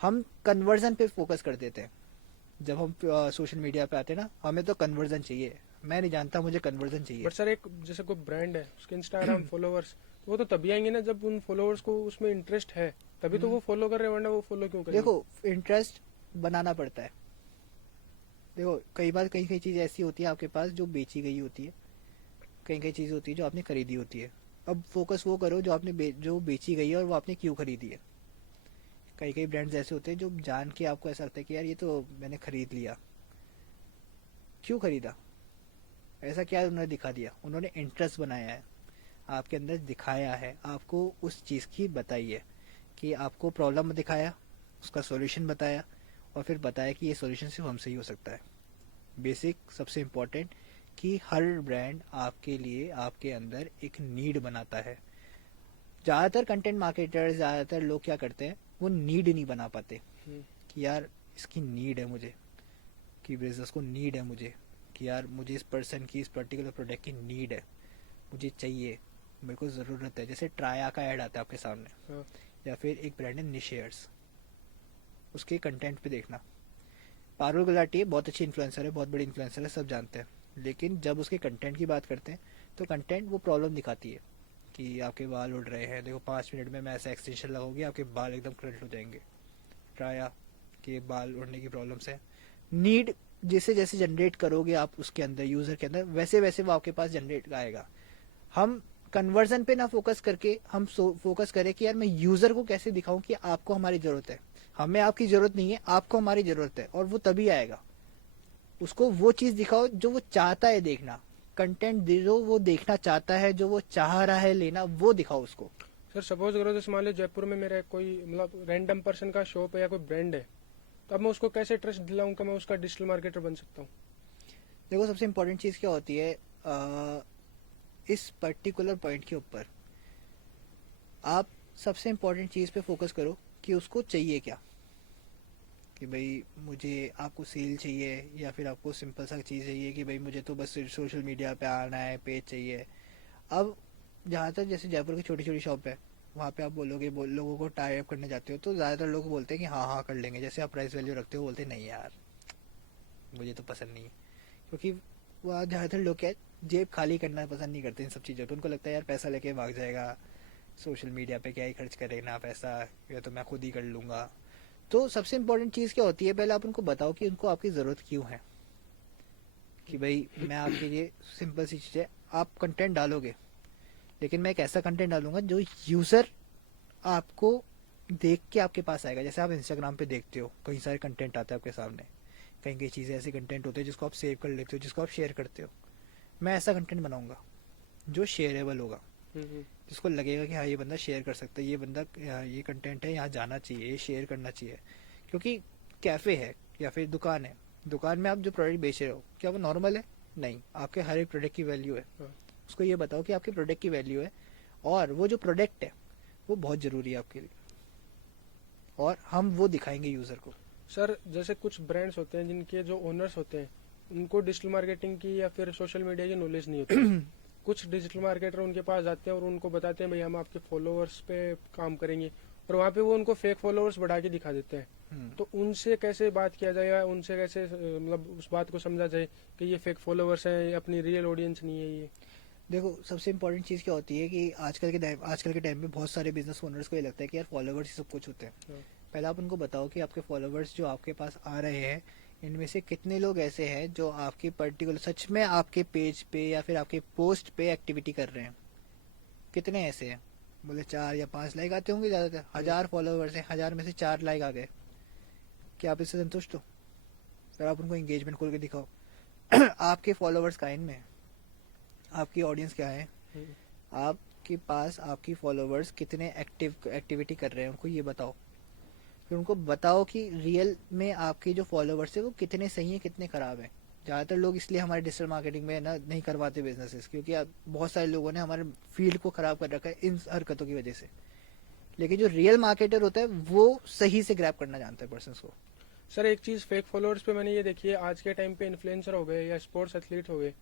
हम कन्वर्जन पे फोकस कर देते हैं जब हम सोशल मीडिया पे आते हैं ना, हमें तो कन्वर्जन चाहिए। मैं नहीं जानता, मुझे कन्वर्जन चाहिए। बट सर, एक जैसे कोई ब्रांड है, उसके इंस्टाग्राम फॉलोअर्स, वो तो तभी आएंगे ना जब उन फॉलोअर्स को उसमें इंटरेस्ट है, तभी तो वो फॉलो कर रहे हैं, वरना वो फॉलो क्यों करेंगे? देखो, इंटरेस्ट बनाना पड़ता है। देखो कई बार कई कई चीज़ ऐसी होती है आपके पास जो बेची गई होती है, कई कई चीज़ होती है जो आपने खरीदी होती है। अब फोकस वो करो जो आपने जो बेची गई है और वो आपने क्यों खरीदी है। कई कई ब्रांड्स ऐसे होते हैं जो जान के आपको ऐसा लगता है कि यार ये तो मैंने खरीद लिया, क्यों खरीदा, ऐसा क्या उन्होंने दिखा दिया, उन्होंने इंटरेस्ट बनाया है, आपके अंदर दिखाया है, आपको उस चीज़ की बताई है, कि आपको प्रॉब्लम दिखाया, उसका सॉल्यूशन बताया, और फिर बताया कि ये सॉल्यूशन सिर्फ हमसे ही हो सकता है। बेसिक सबसे इम्पोर्टेंट, कि हर ब्रांड आपके लिए आपके अंदर एक नीड बनाता है। ज़्यादातर कंटेंट मार्केटर्स, ज़्यादातर लोग क्या करते हैं, वो नीड नहीं बना पाते, हम्म। कि यार इसकी नीड है मुझे, कि बिजनेस को नीड है मुझे, कि यार मुझे इस पर्सन की इस पर्टिकुलर प्रोडक्ट की नीड है, मुझे चाहिए। मेरे को ज़रूरत है, जैसे ट्राया का ऐड आता है आपके सामने, हाँ। या फिर एक ब्रांड है निशेयर्स, उसके कंटेंट पे देखना। पारुल गुलाटी बहुत अच्छी इन्फ्लुएंसर है, बहुत बड़ी इन्फ्लुएंसर है, सब जानते हैं, लेकिन जब उसके कंटेंट की बात करते हैं तो कंटेंट वो प्रॉब्लम दिखाती है कि आपके बाल उड़ रहे हैं, देखो 5 मिनट में मैं ऐसा एक्सटेंशन लगाऊंगी आपके बाल एकदम करंट हो जाएंगे। ट्राया के बाल उड़ने की प्रॉब्लम्स है। नीड जैसे जैसे जनरेट करोगे आप उसके अंदर, यूजर के अंदर, वैसे वैसे वो आपके पास जनरेट आएगा। हम कन्वर्जन पे ना फोकस करके हम फोकस करें कि यार मैं यूजर को कैसे दिखाऊं कि आपको हमारी जरूरत है। हमें आपकी जरूरत नहीं है, आपको हमारी जरूरत है, और वो तभी आएगा। उसको वो चीज दिखाओ जो वो चाहता है देखना, कंटेंट दे दो वो देखना चाहता है, जो वो चाह रहा है लेना वो दिखाओ उसको। सर सपोज करो जैसे मान लो जयपुर में मेरा कोई मतलब रैंडम पर्सन का शॉप है या कोई ब्रांड है, तो अब मैं उसको कैसे ट्रस्ट दिलाऊं कि मैं उसका डिजिटल मार्केटर बन सकता हूँ? देखो सबसे इम्पोर्टेंट चीज क्या होती है, इस पर्टिकुलर पॉइंट के ऊपर आप सबसे इम्पोर्टेंट चीज पे फोकस करो कि उसको चाहिए क्या। कि भाई मुझे आपको सेल चाहिए, या फिर आपको सिंपल सा चीज़ चाहिए कि भाई मुझे तो बस सोशल मीडिया पे आना है, पेज चाहिए। अब जहाँ तक जैसे जयपुर की छोटी छोटी शॉप है, वहाँ पे आप बोलोगे लोगों को टाई अप करने जाते हो तो ज़्यादातर लोग बोलते हैं कि हाँ हाँ कर लेंगे। जैसे आप प्राइस वैल्यू रखते हो, बोलते नहीं यार मुझे तो पसंद नहीं है। क्योंकि वहाँ ज़्यादातर लोग क्या है, जेब खाली करना पसंद नहीं करते इन सब चीज़ों पर। उनको लगता है यार पैसा लेके भाग जाएगा, सोशल मीडिया पे क्या ही खर्च करे ना पैसा, या तो मैं खुद ही कर लूँगा। तो सबसे इम्पोर्टेंट चीज़ क्या होती है, पहले आप उनको बताओ कि उनको आपकी ज़रूरत क्यों है। कि भाई मैं आपके लिए सिंपल सी चीज़ है, आप कंटेंट डालोगे, लेकिन मैं एक ऐसा कंटेंट डालूंगा जो यूज़र आपको देख के आपके पास आएगा। जैसे आप इंस्टाग्राम पे देखते हो कई सारे कंटेंट आते हैं आपके सामने, कई कई चीज़ें ऐसे कंटेंट होते हैं जिसको आप सेव कर लेते हो, जिसको आप शेयर करते हो। मैं ऐसा कंटेंट बनाऊंगा जो शेयरेबल होगा, हम्म। जिसको लगेगा कि हाँ ये बंदा शेयर कर सकता है, ये बंदा ये कंटेंट है यहाँ जाना चाहिए, ये शेयर करना चाहिए। क्योंकि कैफ़े है या फिर दुकान है, दुकान में आप जो प्रोडक्ट बेच रहे हो क्या वो नॉर्मल है? नहीं, आपके हर एक प्रोडक्ट की वैल्यू है। हाँ। उसको ये बताओ कि आपके प्रोडक्ट की वैल्यू है, और वो जो प्रोडक्ट है वो बहुत ज़रूरी है आपके लिए, और हम वो दिखाएंगे यूज़र को। सर जैसे कुछ ब्रांड्स होते हैं जिनके जो ओनर्स होते हैं उनको डिजिटल मार्केटिंग की या फिर सोशल मीडिया की नॉलेज नहीं होती। कुछ डिजिटल मार्केटर उनके पास जाते हैं और उनको बताते हैं भाई हम आपके फॉलोअर्स पे काम करेंगे, और वहाँ पे वो उनको फेक फॉलोअर्स बढ़ा के दिखा देते हैं। तो उनसे कैसे बात किया जाए या उनसे कैसे मतलब उस बात को समझा जाए कि ये फेक फॉलोअर्स हैं, ये अपनी रियल ऑडियंस नहीं है ये? देखो सबसे इम्पोर्टेंट चीज़ क्या होती है कि आजकल के टाइम में बहुत सारे बिजनेस ओनर्स को ये लगता है कि यार फॉलोवर्स ही सब कुछ होते हैं। हाँ। पहले आप उनको बताओ कि आपके फॉलोवर्स जो आपके पास आ रहे हैं, इनमें से कितने लोग ऐसे हैं जो आपकी पर्टिकुलर सच में आपके पेज पे या फिर आपके पोस्ट पे एक्टिविटी कर रहे हैं। कितने ऐसे हैं? बोले 4 या 5 लाइक आते होंगे ज़्यादातर। 1000 फॉलोवर्स हैं, 1000 में से 4 लाइक आ गए, क्या आप इससे संतुष्ट हो? फिर आप उनको एंगेजमेंट खोल के दिखाओ। आपके फॉलोवर्स का इनमें है, आपकी ऑडियंस क्या है, हम्म। आपके पास आपकी फॉलोवर्स कितने एक्टिविटी कर रहे हैं, उनको ये बताओ। फिर उनको बताओ कि रियल में आपके जो फॉलोवर्स है वो कितने सही हैं कितने खराब हैं। ज़्यादातर लोग इसलिए हमारे डिजिटल मार्केटिंग में ना नहीं करवाते बिजनेसेस, क्योंकि बहुत सारे लोगों ने हमारे फील्ड को खराब कर रखा है इन हरकतों की वजह से। लेकिन जो रियल मार्केटर होता है वो सही से ग्रैब करना जानता है पर्सन को। सर एक चीज फेक फॉलोअर्स पे मैंने ये देखी है, आज के टाइम पे इन्फ्लुएंसर हो गए या स्पोर्ट्स एथलीट हो गए,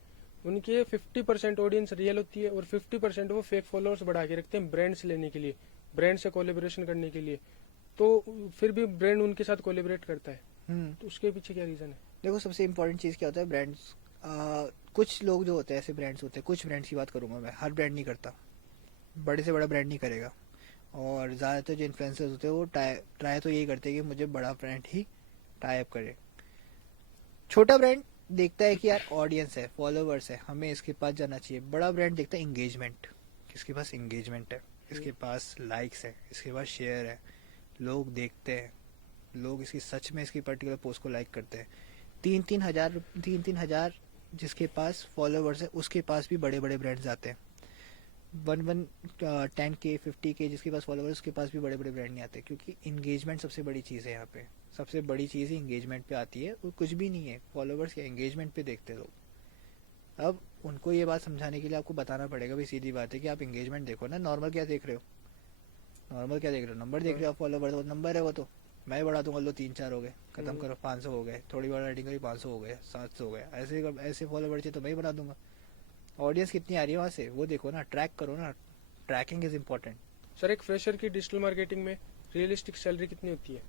उनकी 50% ऑडियंस रियल होती है और 50% वो फेक फॉलोअर्स बढ़ा के रखते हैं ब्रांड्स लेने के लिए, ब्रांड से कोलेबोरेशन करने के लिए। तो फिर भी ब्रांड उनके साथ कोलेबोरेट करता है, तो उसके पीछे क्या रीजन है? देखो सबसे इंपॉर्टेंट चीज़ क्या होता है, ब्रांड्स। कुछ लोग जो होते हैं ऐसे ब्रांड्स होते हैं, कुछ ब्रांड्स की बात करूंगा मैं, हर ब्रांड नहीं करता, बड़े से बड़ा ब्रांड नहीं करेगा। और ज़्यादातर जो इन्फ्लुएंसर्स होते हैं वो ट्राई तो यही करते हैं कि मुझे बड़ा ब्रांड ही टाई अप करे। छोटा ब्रांड देखता है कि यार ऑडियंस है, फॉलोवर्स है, हमें इसके पास जाना चाहिए। बड़ा ब्रांड देखता है इंगेजमेंट, किसके पास इंगेजमेंट है, इसके पास लाइक्स है, इसके पास शेयर है, लोग देखते हैं, लोग इसकी सच में इसकी पर्टिकुलर पोस्ट को लाइक करते हैं। 3-3 हज़ार जिसके पास फॉलोवर्स है उसके पास भी बड़े बड़े ब्रांड्स आते हैं। 10K 50K जिसके पास फॉलोवर्स उसके पास भी बड़े बड़े ब्रांड नहीं आते, क्योंकि इंगेजमेंट सबसे बड़ी चीज़ है यहाँ पे। सबसे बड़ी चीज़ ही इंगेजमेंट पे आती है, और कुछ भी नहीं है, फॉलोवर्स या इंगेजमेंट पे देखते हैं लोग। अब उनको ये बात समझाने के लिए आपको बताना पड़ेगा, भाई सीधी बात है कि आप इंगेजमेंट देखो ना, नॉर्मल क्या देख रहे हो, नॉर्मल क्या देख रहे हो, नंबर देख रहे हो आप, फॉलोवर तो नंबर है वो तो। मैं बढ़ा दूंगा, लो 3-4 हो गए, खत्म करो, 500 हो गए, थोड़ी बार राइटिंग करी 500 हो गए, 700 हो गए, ऐसे ऐसे फॉलोवर चाहिए तो मैं ही बना दूंगा। ऑडियंस कितनी आ रही है वहाँ से वो देखो ना, ट्रैक करो ना, ट्रैकिंग इज इम्पोर्टेंट। सर एक फ्रेशर की डिजिटल मार्केटिंग में रियलिस्टिक सैलरी कितनी होती है?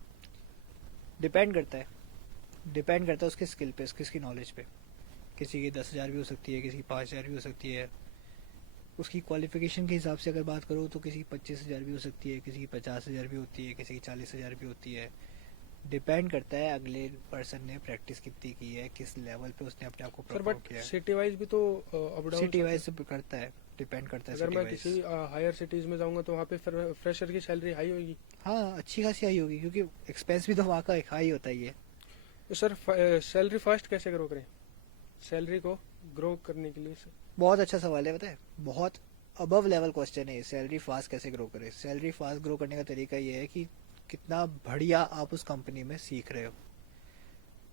डिपेंड करता है उसके स्किल पे, उसकी नॉलेज पे। किसी की 10,000 भी हो सकती है, किसी की 5,000 भी हो सकती है। उसकी क्वालिफिकेशन के हिसाब से अगर बात करो तो किसी की 25,000 भी हो सकती है, किसी की 50,000 भी होती है, किसी की 40,000 भी होती है। डिपेंड करता है अगले पर्सन ने प्रैक्टिस कितनी की है, किस लेवल पे उसने अपने आप को सर परफॉर्म बट किया है। सिटी वाइज भी तो अप डाउन सिटी वाइज से करता है, डिपेंड करता है अगर सिटी मैं वाइज। किसी हायर सिटीज में जाऊंगा तो वहाँ पे फ्रेशर की सैलरी हाई होगी। हाँ, अच्छी खासी हाई होगी, क्योंकि एक्सपेंस भी तो वहाँ का एक हाई होता ही है। तो सर सैलरी फास्ट कैसे ग्रो करें, सैलरी को ग्रो करने के लिए सर? बहुत अच्छा सवाल है, पता है, बहुत अबव लेवल क्वेश्चन है। सैलरी फास्ट कैसे ग्रो करें? सैलरी फास्ट ग्रो करने का तरीका ये है कि कितना बढ़िया आप उस कंपनी में सीख रहे हो।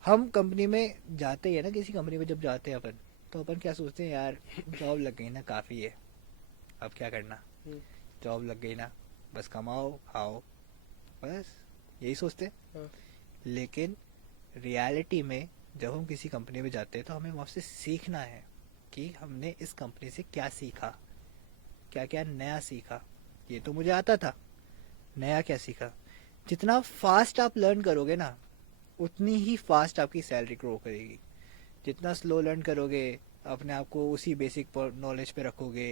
हम कंपनी में जाते हैं ना, किसी कंपनी में जब जाते हैं अपन, तो अपन क्या सोचते हैं, यार जॉब लग गई ना, काफ़ी है, अब क्या करना, हम्म, जॉब लग गई ना, बस कमाओ खाओ, बस यही सोचते हैं। हाँ। लेकिन रियलिटी में जब हम किसी कंपनी में जाते हैं तो हमें वहाँ से सीखना है कि हमने इस कंपनी से क्या सीखा, क्या क्या नया सीखा। ये तो मुझे आता था, नया क्या सीखा। जितना फास्ट आप लर्न करोगे ना, उतनी ही फास्ट आपकी सैलरी ग्रो करेगी। जितना स्लो लर्न करोगे, अपने आप को उसी बेसिक नॉलेज पे रखोगे,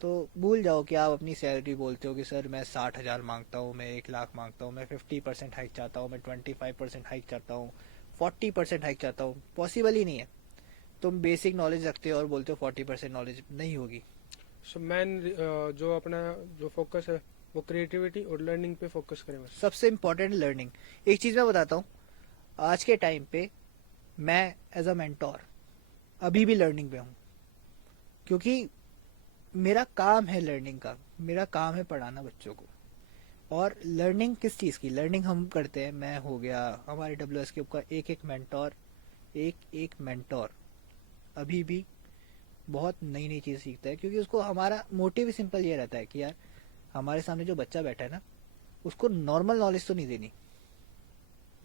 तो भूल जाओ कि आप अपनी सैलरी बोलते हो कि सर मैं 60,000 मांगता हूँ, मैं 1 लाख मांगता हूँ, मैं 50% हाइक चाहता हूँ, मैं 25% हाइक चाहता हूँ, 40% हाइक चाहता हूँ। पॉसिबल ही नहीं है। तुम बेसिक नॉलेज रखते हो और बोलते हो 40% नॉलेज, नहीं होगी। सो मैन जो अपना जो फोकस है वो क्रिएटिविटी और लर्निंग पे फोकस करें बस। सबसे इम्पोर्टेंट लर्निंग। एक चीज़ मैं बताता हूँ, आज के टाइम पे मैं एज अ मेंटोर अभी भी लर्निंग पे हूँ, क्योंकि मेरा काम है लर्निंग का, मेरा काम है पढ़ाना बच्चों को। और लर्निंग किस चीज़ की लर्निंग हम करते हैं, मैं हो गया, हमारे WS क्यूब का एक एक मेंटोर अभी भी बहुत नई नई चीज़ सीखता है, क्योंकि उसको हमारा मोटिव ही सिंपल ये रहता है कि यार हमारे सामने जो बच्चा बैठा है ना, उसको नॉर्मल नॉलेज तो नहीं देनी।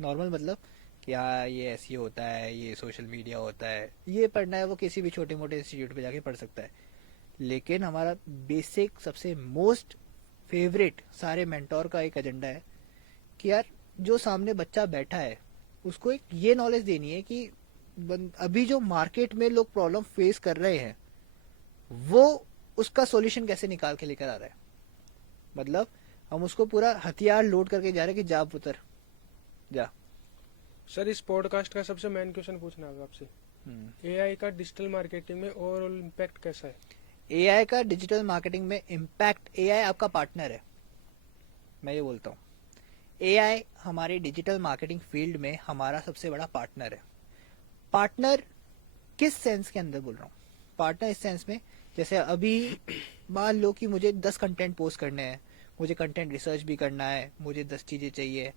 नॉर्मल मतलब कि हाँ ये ऐसे होता है, ये सोशल मीडिया होता है, ये पढ़ना है, वो किसी भी छोटे मोटे इंस्टीट्यूट पे जाके पढ़ सकता है। लेकिन हमारा बेसिक सबसे मोस्ट फेवरेट सारे मेंटोर का एक एजेंडा है कि यार जो सामने बच्चा बैठा है उसको एक ये नॉलेज देनी है कि अभी जो मार्केट में लोग प्रॉब्लम फेस कर रहे हैं, वो उसका सॉल्यूशन कैसे निकाल के लेकर आ रहा है। मतलब हम उसको पूरा हथियार लोड करके जा रहे हैं कि जा पुत्र जा। सर इस पॉडकास्ट का सबसे मेन क्वेश्चन पूछना है आपसे, एआई का डिजिटल मार्केटिंग में ओवरऑल इम्पैक्ट कैसा है? एआई का डिजिटल मार्केटिंग में इम्पैक्ट, एआई आपका पार्टनर है, मैं ये बोलता हूँ। एआई हमारी डिजिटल मार्केटिंग फील्ड में हमारा सबसे बड़ा पार्टनर है। पार्टनर किस सेंस के अंदर बोल रहा हूँ? पार्टनर इस सेंस में, जैसे अभी मान लो कि मुझे 10 कंटेंट पोस्ट करने हैं, मुझे कंटेंट रिसर्च भी करना है, मुझे 10 चीज़ें चाहिए।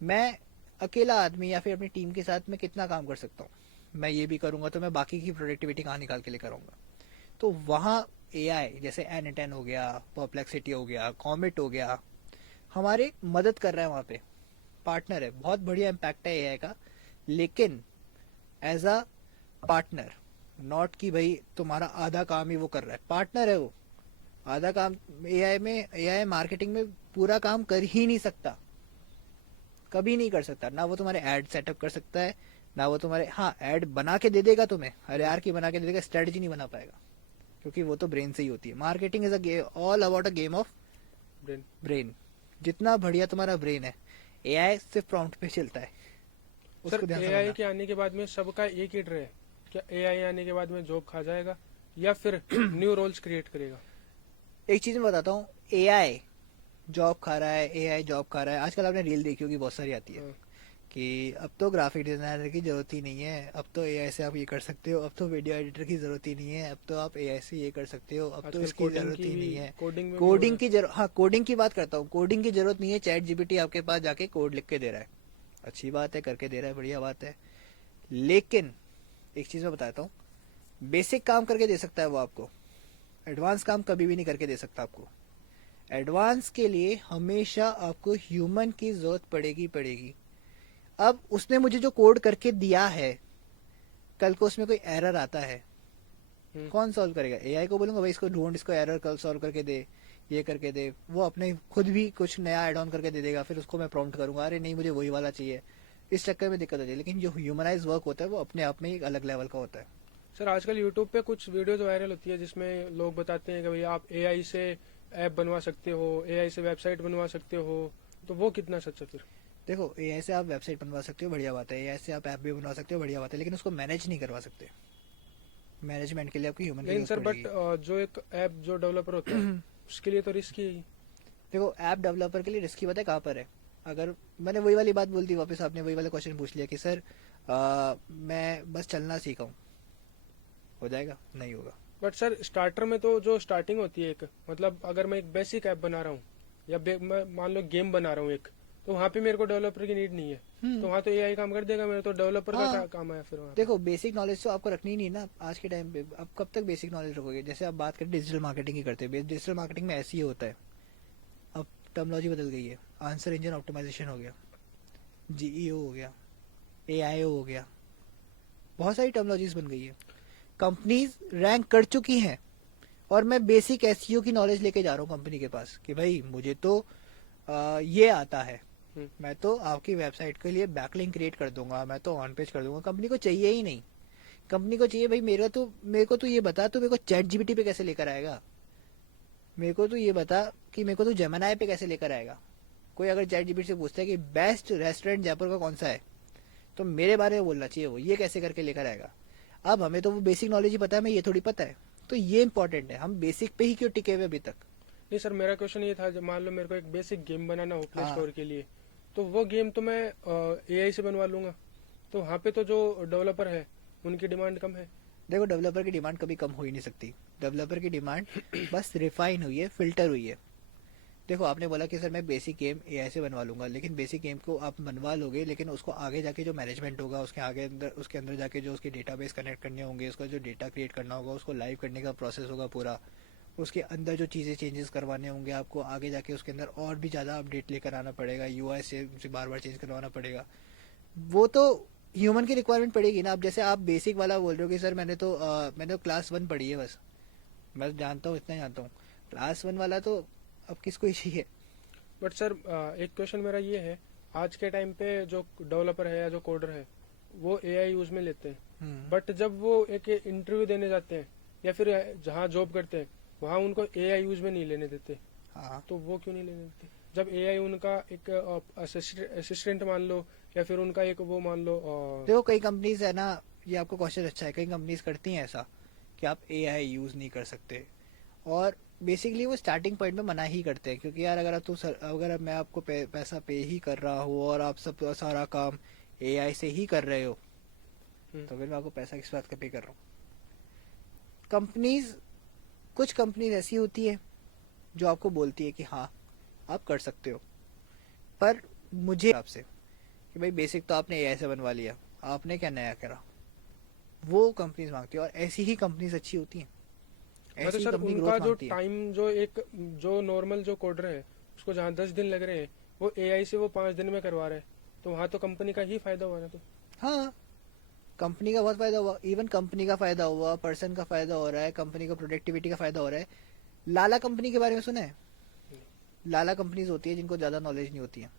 मैं अकेला आदमी या फिर अपनी टीम के साथ में कितना काम कर सकता हूँ? मैं ये भी करूँगा तो मैं बाकी की प्रोडक्टिविटी कहाँ निकाल के लेकर आऊँगा? तो वहाँ एआई जैसे N10 हो गया, परप्लेक्सिटी हो गया, कॉमेट हो गया, हमारे मदद कर रहा है। वहाँ पे पार्टनर है, बहुत बढ़िया इम्पैक्ट है एआई का। लेकिन एज अ पार्टनर, नॉट कि भाई तुम्हारा आधा काम ही वो कर रहा है। पार्टनर है वो, आधा काम एआई में, एआई मार्केटिंग में पूरा काम कर ही नहीं सकता, कभी नहीं कर सकता। ना वो तुम्हारे एड सेटअप कर सकता है, ना वो तुम्हारे, हाँ एड बना के दे देगा तुम्हें, हर यार की बना के दे देगा, स्ट्रेटजी नहीं बना पाएगा, क्योंकि वो तो ब्रेन से ही होती है। Marketing is a all about a game of brain. Brain. जितना बढ़िया तुम्हारा ब्रेन है, एआई सिर्फ प्रॉम्प्ट पे चलता है, सर उसको ध्यान एआई समझना। के आने के बाद में सबका एक ही डर है, क्या एआई आने के बाद में जॉब खा जाएगा या फिर न्यू रोल्स क्रिएट करेगा? एक चीज मैं बताता हूँ, एआई जॉब खा रहा है, एआई जॉब खा रहा है। आजकल आपने रील देखी होगी, बहुत सारी आती है हाँ, कि अब तो ग्राफिक डिजाइनर की जरूरत ही नहीं है, अब तो एआई से आप ये कर सकते हो, अब तो वीडियो एडिटर की जरूरत ही नहीं है, अब तो आप एआई से ये कर सकते हो, अब तो आजकल इसकी जरूरत ही नहीं है। कोडिंग में भी हो रहा कोडिंग की जरूरत, हाँ कोडिंग की बात करता हूँ, कोडिंग की जरूरत नहीं है। चैट जीपीटी आपके पास जाके कोड लिख के दे रहा है, अच्छी बात है, करके दे रहा है, बढ़िया बात है। लेकिन एक चीज मैं बताता हूँ, बेसिक काम करके दे सकता है वो आपको, एडवांस काम कभी भी नहीं करके दे सकता आपको। एडवांस के लिए हमेशा आपको ह्यूमन की जरूरत पड़ेगी। अब उसने मुझे जो कोड करके दिया है, कल को उसमें कोई एरर आता है, है। कौन सॉल्व करेगा? एआई को बोलूंगा भाई इसको ढूंढ, इसको एरर कल सॉल्व करके दे, ये करके दे, वो अपने खुद भी कुछ नया एड ऑन करके दे देगा, फिर उसको मैं प्रॉम्प्ट करूंगा अरे नहीं मुझे वही वाला चाहिए, इस चक्कर में दिक्कत होती है। लेकिन जो ह्यूमनाइज वर्क होता है वो अपने आप में एक अलग लेवल का होता है। सर आजकल यूट्यूब पे कुछ वीडियोज वायरल होती है जिसमें लोग बताते हैं कि भाई आप एआई से ऐप बनवा सकते हो, एआई से वेबसाइट बनवा सकते हो, तो वो कितना सच है फिर? देखो एआई से आप वेबसाइट बनवा सकते हो, बढ़िया बात है, एआई से आप ऐप भी बनवा सकते हो, बढ़िया बात है, लेकिन उसको मैनेज नहीं करवा सकते। मैनेजमेंट के लिए आपकी ह्यूमन की लेकिन जरूरत सर बट पड़ेगी। जो एक ऐप जो डेवलपर होता है उसके लिए तो रिस्क ही है। देखो ऐप डेवलपर के लिए रिस्की पता है कहाँ पर है? अगर मैंने वही वाली बात बोल दी वापस, आपने वही वाला क्वेश्चन पूछ लिया कि सर मैं बस चलना सीखा हूँ, हो जाएगा? नहीं होगा। बट सर स्टार्टर में तो जो स्टार्टिंग होती है एक, मतलब अगर मैं एक बेसिक ऐप बना रहा हूँ या मैं मान लो गेम बना रहा हूँ एक, तो वहाँ पे मेरे को डेवलपर की नीड नहीं है। तो हम्म। वहाँ तो एआई काम कर देगा, मेरे तो डेवलपर का हाँ, काम है फिर वहाँ पे। देखो बेसिक नॉलेज तो आपको रखनी ही नहीं ना आज के टाइम पे। आप कब तक बेसिक नॉलेज रखोगे? जैसे आप बात करें डिजिटल मार्केटिंग की करते हैं, डिजिटल मार्केटिंग में ऐसे ही होता है। अब टर्मोलॉजी बदल गई है, आंसर इंजन ऑप्टिमाइजेशन हो गया, जीईओ हो गया, एआईओ हो गया, बहुत सारी टर्मोलॉजीज बन गई है। कंपनीज रैंक कर चुकी हैं, और मैं बेसिक एसईओ की नॉलेज लेके जा रहा हूँ कंपनी के पास कि भाई मुझे तो ये आता है, हम्म। मैं तो आपकी वेबसाइट के लिए बैकलिंक क्रिएट कर दूंगा, मैं तो ऑन पेज कर दूंगा। कंपनी को चाहिए ही नहीं। कंपनी को चाहिए भाई मेरे को तो ये बता, तू मेरे को चैट जीपीटी पे कैसे लेकर आएगा, मेरे को तो ये बता कि मेरे को तो जेमिनाई पे कैसे लेकर आएगा। कोई अगर चैट जीपीटी से पूछता है कि बेस्ट रेस्टोरेंट जयपुर का कौन सा है, तो मेरे बारे में बोलना चाहिए वो ये कैसे करके लेकर आएगा। अब हमें तो वो बेसिक नॉलेज ही पता है, हमें ये थोड़ी पता है। तो ये इंपॉर्टेंट है, हम बेसिक पे ही क्यों टिके हुए अभी तक? नहीं सर, मेरा क्वेश्चन ये था, जब मान लो मेरे को एक बेसिक गेम बनाना हो प्ले हाँ, स्टोर के लिए, तो वो गेम तो मैं एआई से बनवा लूंगा, तो वहाँ पे तो जो डेवलपर है उनकी डिमांड कम है। देखो डेवलपर की डिमांड कभी कम हो ही नहीं सकती। डेवलपर की डिमांड बस रिफाइन हुई है, फिल्टर हुई है। देखो आपने बोला कि सर मैं बेसिक गेम एआई से बनवा लूंगा, लेकिन बेसिक गेम को आप बनवा लोगे, लेकिन उसको आगे जाके जो मैनेजमेंट होगा, उसके आगे अंदर उसके अंदर जाके जो उसके डेटाबेस कनेक्ट करने होंगे, उसका जो डेटा क्रिएट करना होगा, उसको लाइव करने का प्रोसेस होगा पूरा, उसके अंदर जो चीज़ें चेंजेस करवाने होंगे आपको, आगे जाके उसके अंदर और भी ज़्यादा अपडेट लेकर आना पड़ेगा, यूआई से बार बार चेंज करवाना पड़ेगा। वो तो ह्यूमन की रिक्वायरमेंट पड़ेगी ना। अब जैसे आप बेसिक वाला बोल रहे हो कि सर मैंने तो क्लास वन पढ़ी है बस, मैं जानता हूँ, इतना ही जानता हूँ। क्लास वन वाला तो अब किसको ही चाहिए? बट सर एक क्वेश्चन मेरा ये है, आज के टाइम पे जो डेवलपर है या जो कोडर है वो एआई यूज में लेते हैं, हम्म। बट जब वो एक इंटरव्यू देने जाते हैं या फिर जहाँ जॉब करते हैं वहाँ उनको एआई यूज में नहीं लेने देते। हाँ, तो वो क्यों नहीं लेने देते जब एआई उनका एक असिस्टेंट मान लो, या फिर उनका एक वो मान लो देखो कई कंपनीज है ना, ये आपको क्वेश्चन अच्छा है, कई कंपनीज करती हैं ऐसा कि आप एआई यूज नहीं कर सकते। और बेसिकली वो स्टार्टिंग पॉइंट में मना ही करते हैं, क्योंकि यार अगर मैं आपको पैसा पे ही कर रहा हूँ और आप सब सारा काम एआई से ही कर रहे हो, हम्म, तो फिर मैं आपको पैसा किस बात का पे कर रहा हूँ? कंपनीज, कुछ कंपनीज ऐसी होती है जो आपको बोलती है कि हाँ आप कर सकते हो, पर मुझे आपसे कि भाई बेसिक तो आपने एआई से बनवा लिया, आपने क्या नया करा, वो कंपनीज मांगती है। और ऐसी ही कंपनीज अच्छी होती हैं, हाँ तो ऐसी ही सर कंपनी उनका ग्रोथ जो मांगती है। टाइम जो नॉर्मल जो कोडर है उसको जहाँ 10 दिन लग रहे हैं, वो एआई से वो 5 दिन में करवा रहे हैं, तो वहाँ तो कंपनी का ही फायदा हुआ ना। तो हाँ, कंपनी का बहुत फायदा हुआ, इवन कंपनी का फायदा हुआ, पर्सन का फायदा हो रहा है, कंपनी का प्रोडक्टिविटी का फायदा हो रहा है। लाला कंपनी के बारे में सुना है? लाला कंपनीज होती है जिनको ज्यादा नॉलेज नहीं होती है,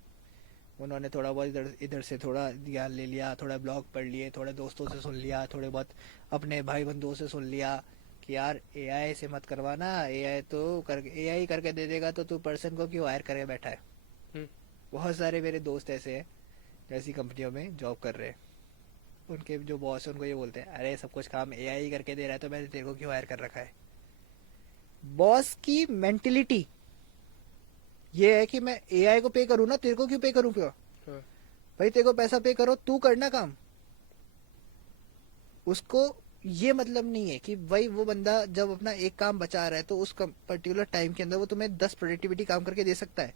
उन्होंने थोड़ा बहुत इधर इधर से थोड़ा ज्ञान ले लिया, थोड़ा ब्लॉग पढ़ लिए, थोड़े दोस्तों से सुन लिया, थोड़े बहुत अपने भाई बंधुओं से सुन लिया कि यार एआई से मत करवाना, एआई तो करके एआई करके दे देगा, तो तू पर्सन को क्यों हायर करके बैठा है। हम्म, बहुत सारे मेरे दोस्त ऐसे हैं जैसी कंपनियों में जॉब कर रहे हैं, उनके जो बॉस है उनको ये बोलते हैं अरे सब कुछ काम एआई करके दे रहा है, तो मैंने तेरे को क्यों हायर कर रखा है। बॉस की मेंटेलिटी ये है कि मैं एआई को पे करूँ ना, तेरे को क्यों पे करूँ क्यों? हाँ भाई तेरे को पैसा पे करो, तू करना काम। उसको ये मतलब नहीं है कि भाई वो बंदा जब अपना एक काम बचा रहा है तो उस पर्टिकुलर टाइम के अंदर वो तुम्हें 10 प्रोडक्टिविटी काम करके दे सकता है।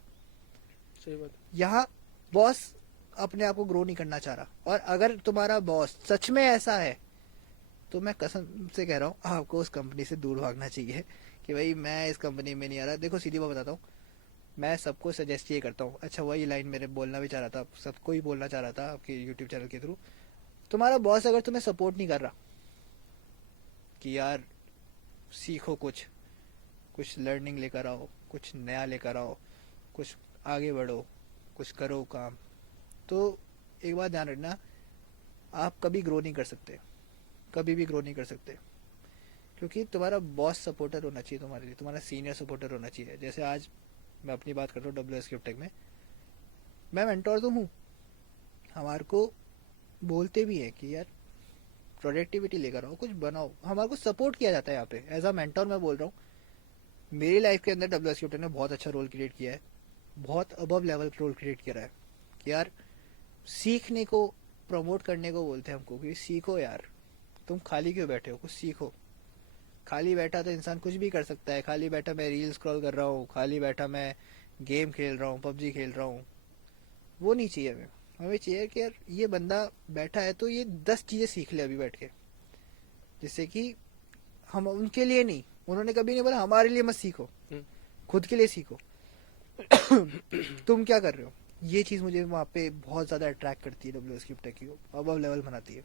सही बात। यहाँ बॉस अपने आप को ग्रो नहीं करना चाह रहा, और अगर तुम्हारा बॉस सच में ऐसा है तो मैं कसम से कह रहा हूँ आपको उस कंपनी से दूर भागना चाहिए कि भाई मैं इस कंपनी में नहीं आ रहा। देखो सीधी बात बताता हूँ, मैं सबको सजेस्ट ये करता हूँ, अच्छा वही लाइन मेरे बोलना भी चाह रहा था, सबको ही बोलना चाह रहा था आपके यूट्यूब चैनल के थ्रू। तुम्हारा बॉस अगर तुम्हें सपोर्ट नहीं कर रहा कि यार सीखो कुछ, कुछ लर्निंग लेकर आओ, कुछ नया लेकर आओ, कुछ आगे बढ़ो, कुछ करो काम। तो एक बात ध्यान रखना, आप कभी ग्रो नहीं कर सकते, कभी भी ग्रो नहीं कर सकते, क्योंकि तुम्हारा बॉस सपोर्टर होना चाहिए तुम्हारे लिए, तुम्हारा सीनियर सपोर्टर होना चाहिए। जैसे आज मैं अपनी बात करता हूँ WS टेक में, मैं मेंटोर तो हूँ, हमारे को बोलते भी है कि यार प्रोडक्टिविटी लेकर आओ, कुछ बनाओ, हमारे को सपोर्ट किया जाता है यहाँ पे एज अ मेंटोर। मैं बोल रहा हूँ मेरी लाइफ के अंदर WS ने बहुत अच्छा रोल क्रिएट किया है, बहुत अबव लेवल रोल क्रिएट किया है कि यार सीखने को प्रमोट करने को बोलते हैं हमको कि सीखो यार, तुम खाली क्यों बैठे हो, कुछ सीखो। खाली बैठा तो इंसान कुछ भी कर सकता है, खाली बैठा मैं रील स्क्रॉल कर रहा हूँ, खाली बैठा मैं गेम खेल रहा हूँ, PUBG खेल रहा हूँ, वो नहीं चाहिए हमें। हमें चाहिए कि यार ये बंदा बैठा है तो ये 10 चीजें सीख ले अभी बैठ के, जिससे कि हम उनके लिए नहीं, उन्होंने कभी नहीं बोला हमारे लिए मत सीखो, हम्म। खुद के लिए सीखो। तुम क्या कर रहे हो, ये चीज मुझे वहाँ पे बहुत ज्यादा अट्रैक्ट करती है, WS टेक की अबव लेवल बनाती है।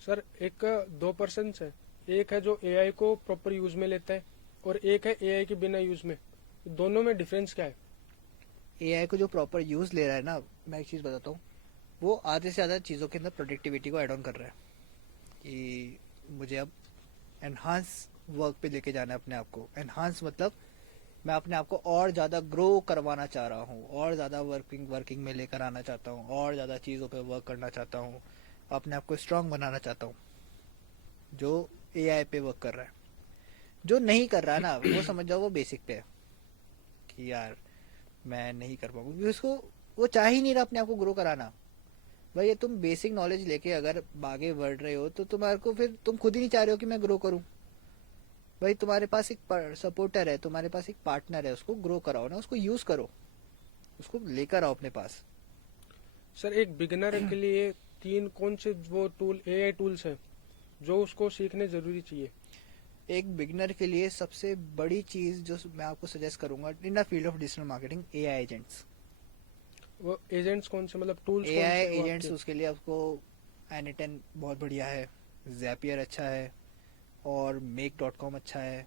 सर एक दो पर्सन है, एक है जो एआई को प्रॉपर यूज में लेता है और एक है एआई के बिना यूज में, दोनों में डिफरेंस क्या है? AI को जो प्रॉपर यूज ले रहा है ना, मैं एक चीज बताता हूँ, वो आधे से ज्यादा चीजों के अंदर प्रोडक्टिविटी को ऐड ऑन कर रहा है कि मुझे अब एनहांस वर्क पे लेके जाना है अपने आप को। एनहांस मतलब मैं अपने आप को और ज्यादा ग्रो करवाना चाह रहा हूँ, और ज्यादा वर्किंग में लेकर आना चाहता हूँ, और ज्यादा चीजों पे वर्क करना चाहता हूँ, अपने आप को स्ट्रांग बनाना चाहता हूँ। जो AI पे वर्क कर रहा है, जो नहीं कर रहा है ना, वो समझ जाओ वो बेसिक पे है कि यार मैं नहीं कर पाऊंगा, क्योंकि उसको वो चाह ही नहीं रहा अपने आप को ग्रो कराना। भाई ये तुम बेसिक नॉलेज लेके अगर आगे बढ़ रहे हो तो तुम्हारे को फिर तुम खुद ही नहीं चाह रहे हो कि मैं ग्रो करूं। भाई तुम्हारे पास एक सपोर्टर है, तुम्हारे पास एक पार्टनर है, उसको ग्रो कराओ ना, उसको यूज करो, उसको लेकर आओ अपने पास। सर एक बिगिनर के लिए तीन कौन से वो टूल एआई टूल्स हैं जो उसको सीखने जरूरी चाहिए? एक बिगनर के लिए सबसे बड़ी चीज जो मैं आपको सजेस्ट करूंगा in the field of digital marketing, AI agents. वो एजेंट्स कौन से, मतलब टूल्स कौन AI से हैं वो एजेंट्स आपके? उसके लिए आपको N10 बहुत बढ़िया है, Zapier अच्छा है, और make.com अच्छा है।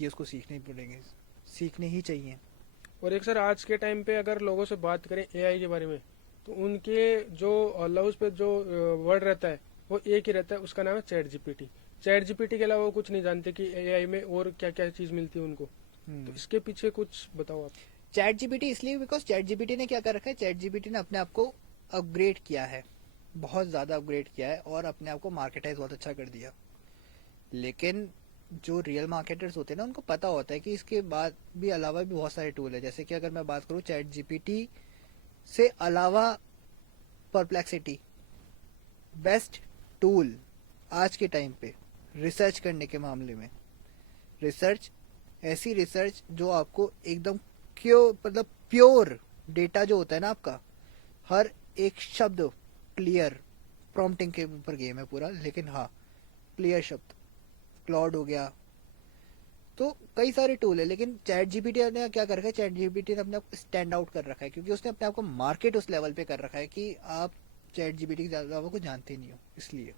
ये उसको सीखने ही पड़ेंगे, सीखने ही चाहिए। और एक सर आज के टाइम पे अगर लोगों से बात करें एआई के बारे में, तो उनके जो लफ्ज पे जो वर्ड रहता है वो एक ही रहता है, उसका नाम है चैट जीपीटी। चैट जीपीटी के अलावा वो कुछ नहीं जानते कि एआई में और क्या क्या चीज मिलती है उनको। तो इसके पीछे कुछ बताओ आप। चैट जीपीटी इसलिए बिकॉज चैट जीपीटी ने क्या कर रखा है, चैट जीपीटी ने अपने आप को अपग्रेड किया है, बहुत ज्यादा अपग्रेड किया है, और अपने आप को मार्केटाइज बहुत अच्छा कर दिया। लेकिन जो रियल मार्केटर्स होते हैं ना, उनको पता होता है कि इसके बाद भी अलावा भी बहुत सारे टूल है। जैसे कि अगर मैं बात करूँ चैट जीपीटी से अलावा, परप्लेक्सिटी बेस्ट टूल आज के टाइम पे रिसर्च करने के मामले में। रिसर्च, ऐसी रिसर्च जो आपको एकदम क्यों, मतलब प्योर डेटा जो होता है ना आपका, हर एक शब्द क्लियर, प्रॉम्प्टिंग के ऊपर गेम है पूरा, लेकिन हाँ क्लियर शब्द, क्लॉड हो गया। तो कई सारे टूल है, लेकिन चैट जीपीटी ने क्या कर रखा है, चैट जीपीटी ने अपने आप को स्टैंड आउट कर रखा है, क्योंकि उसने अपने आप को मार्केट उस लेवल पे कर रखा है कि आप चैट जीपीटी के अलावा को जानते नहीं हो, इसलिए।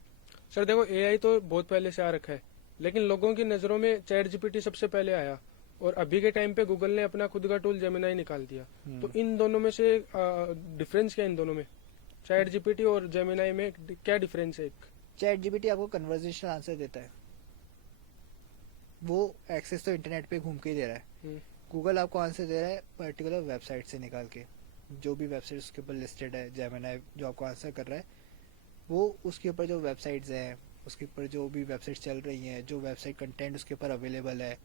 सर देखो एआई तो बहुत पहले से आ रखा है, लेकिन लोगों की नजरों में चैट जीपीटी सबसे पहले आया, और अभी के टाइम पे गूगल ने अपना खुद का टूल जेमिनाई निकाल दिया। तो इन दोनों में से डिफरेंस क्या है इन दोनों में, चैट जीपीटी और जेमिनाई में क्या डिफरेंस है? एक चैट जीपीटी आपको कन्वर्सेशनल आंसर देता है, वो एक्सेस तो इंटरनेट पे घूम के ही दे रहा है। हम्म, गूगल आपको आंसर दे रहा है पर्टिकुलर वेबसाइट से निकाल के, जो भी वेबसाइट उसके ऊपर लिस्टेड है, जेमिनाई जो आपको आंसर कर रहा है, वो उसके ऊपर जो वेबसाइट्स हैं, उसके ऊपर जो भी वेबसाइट चल रही हैं, जो वेबसाइट कंटेंट उसके ऊपर अवेलेबल है,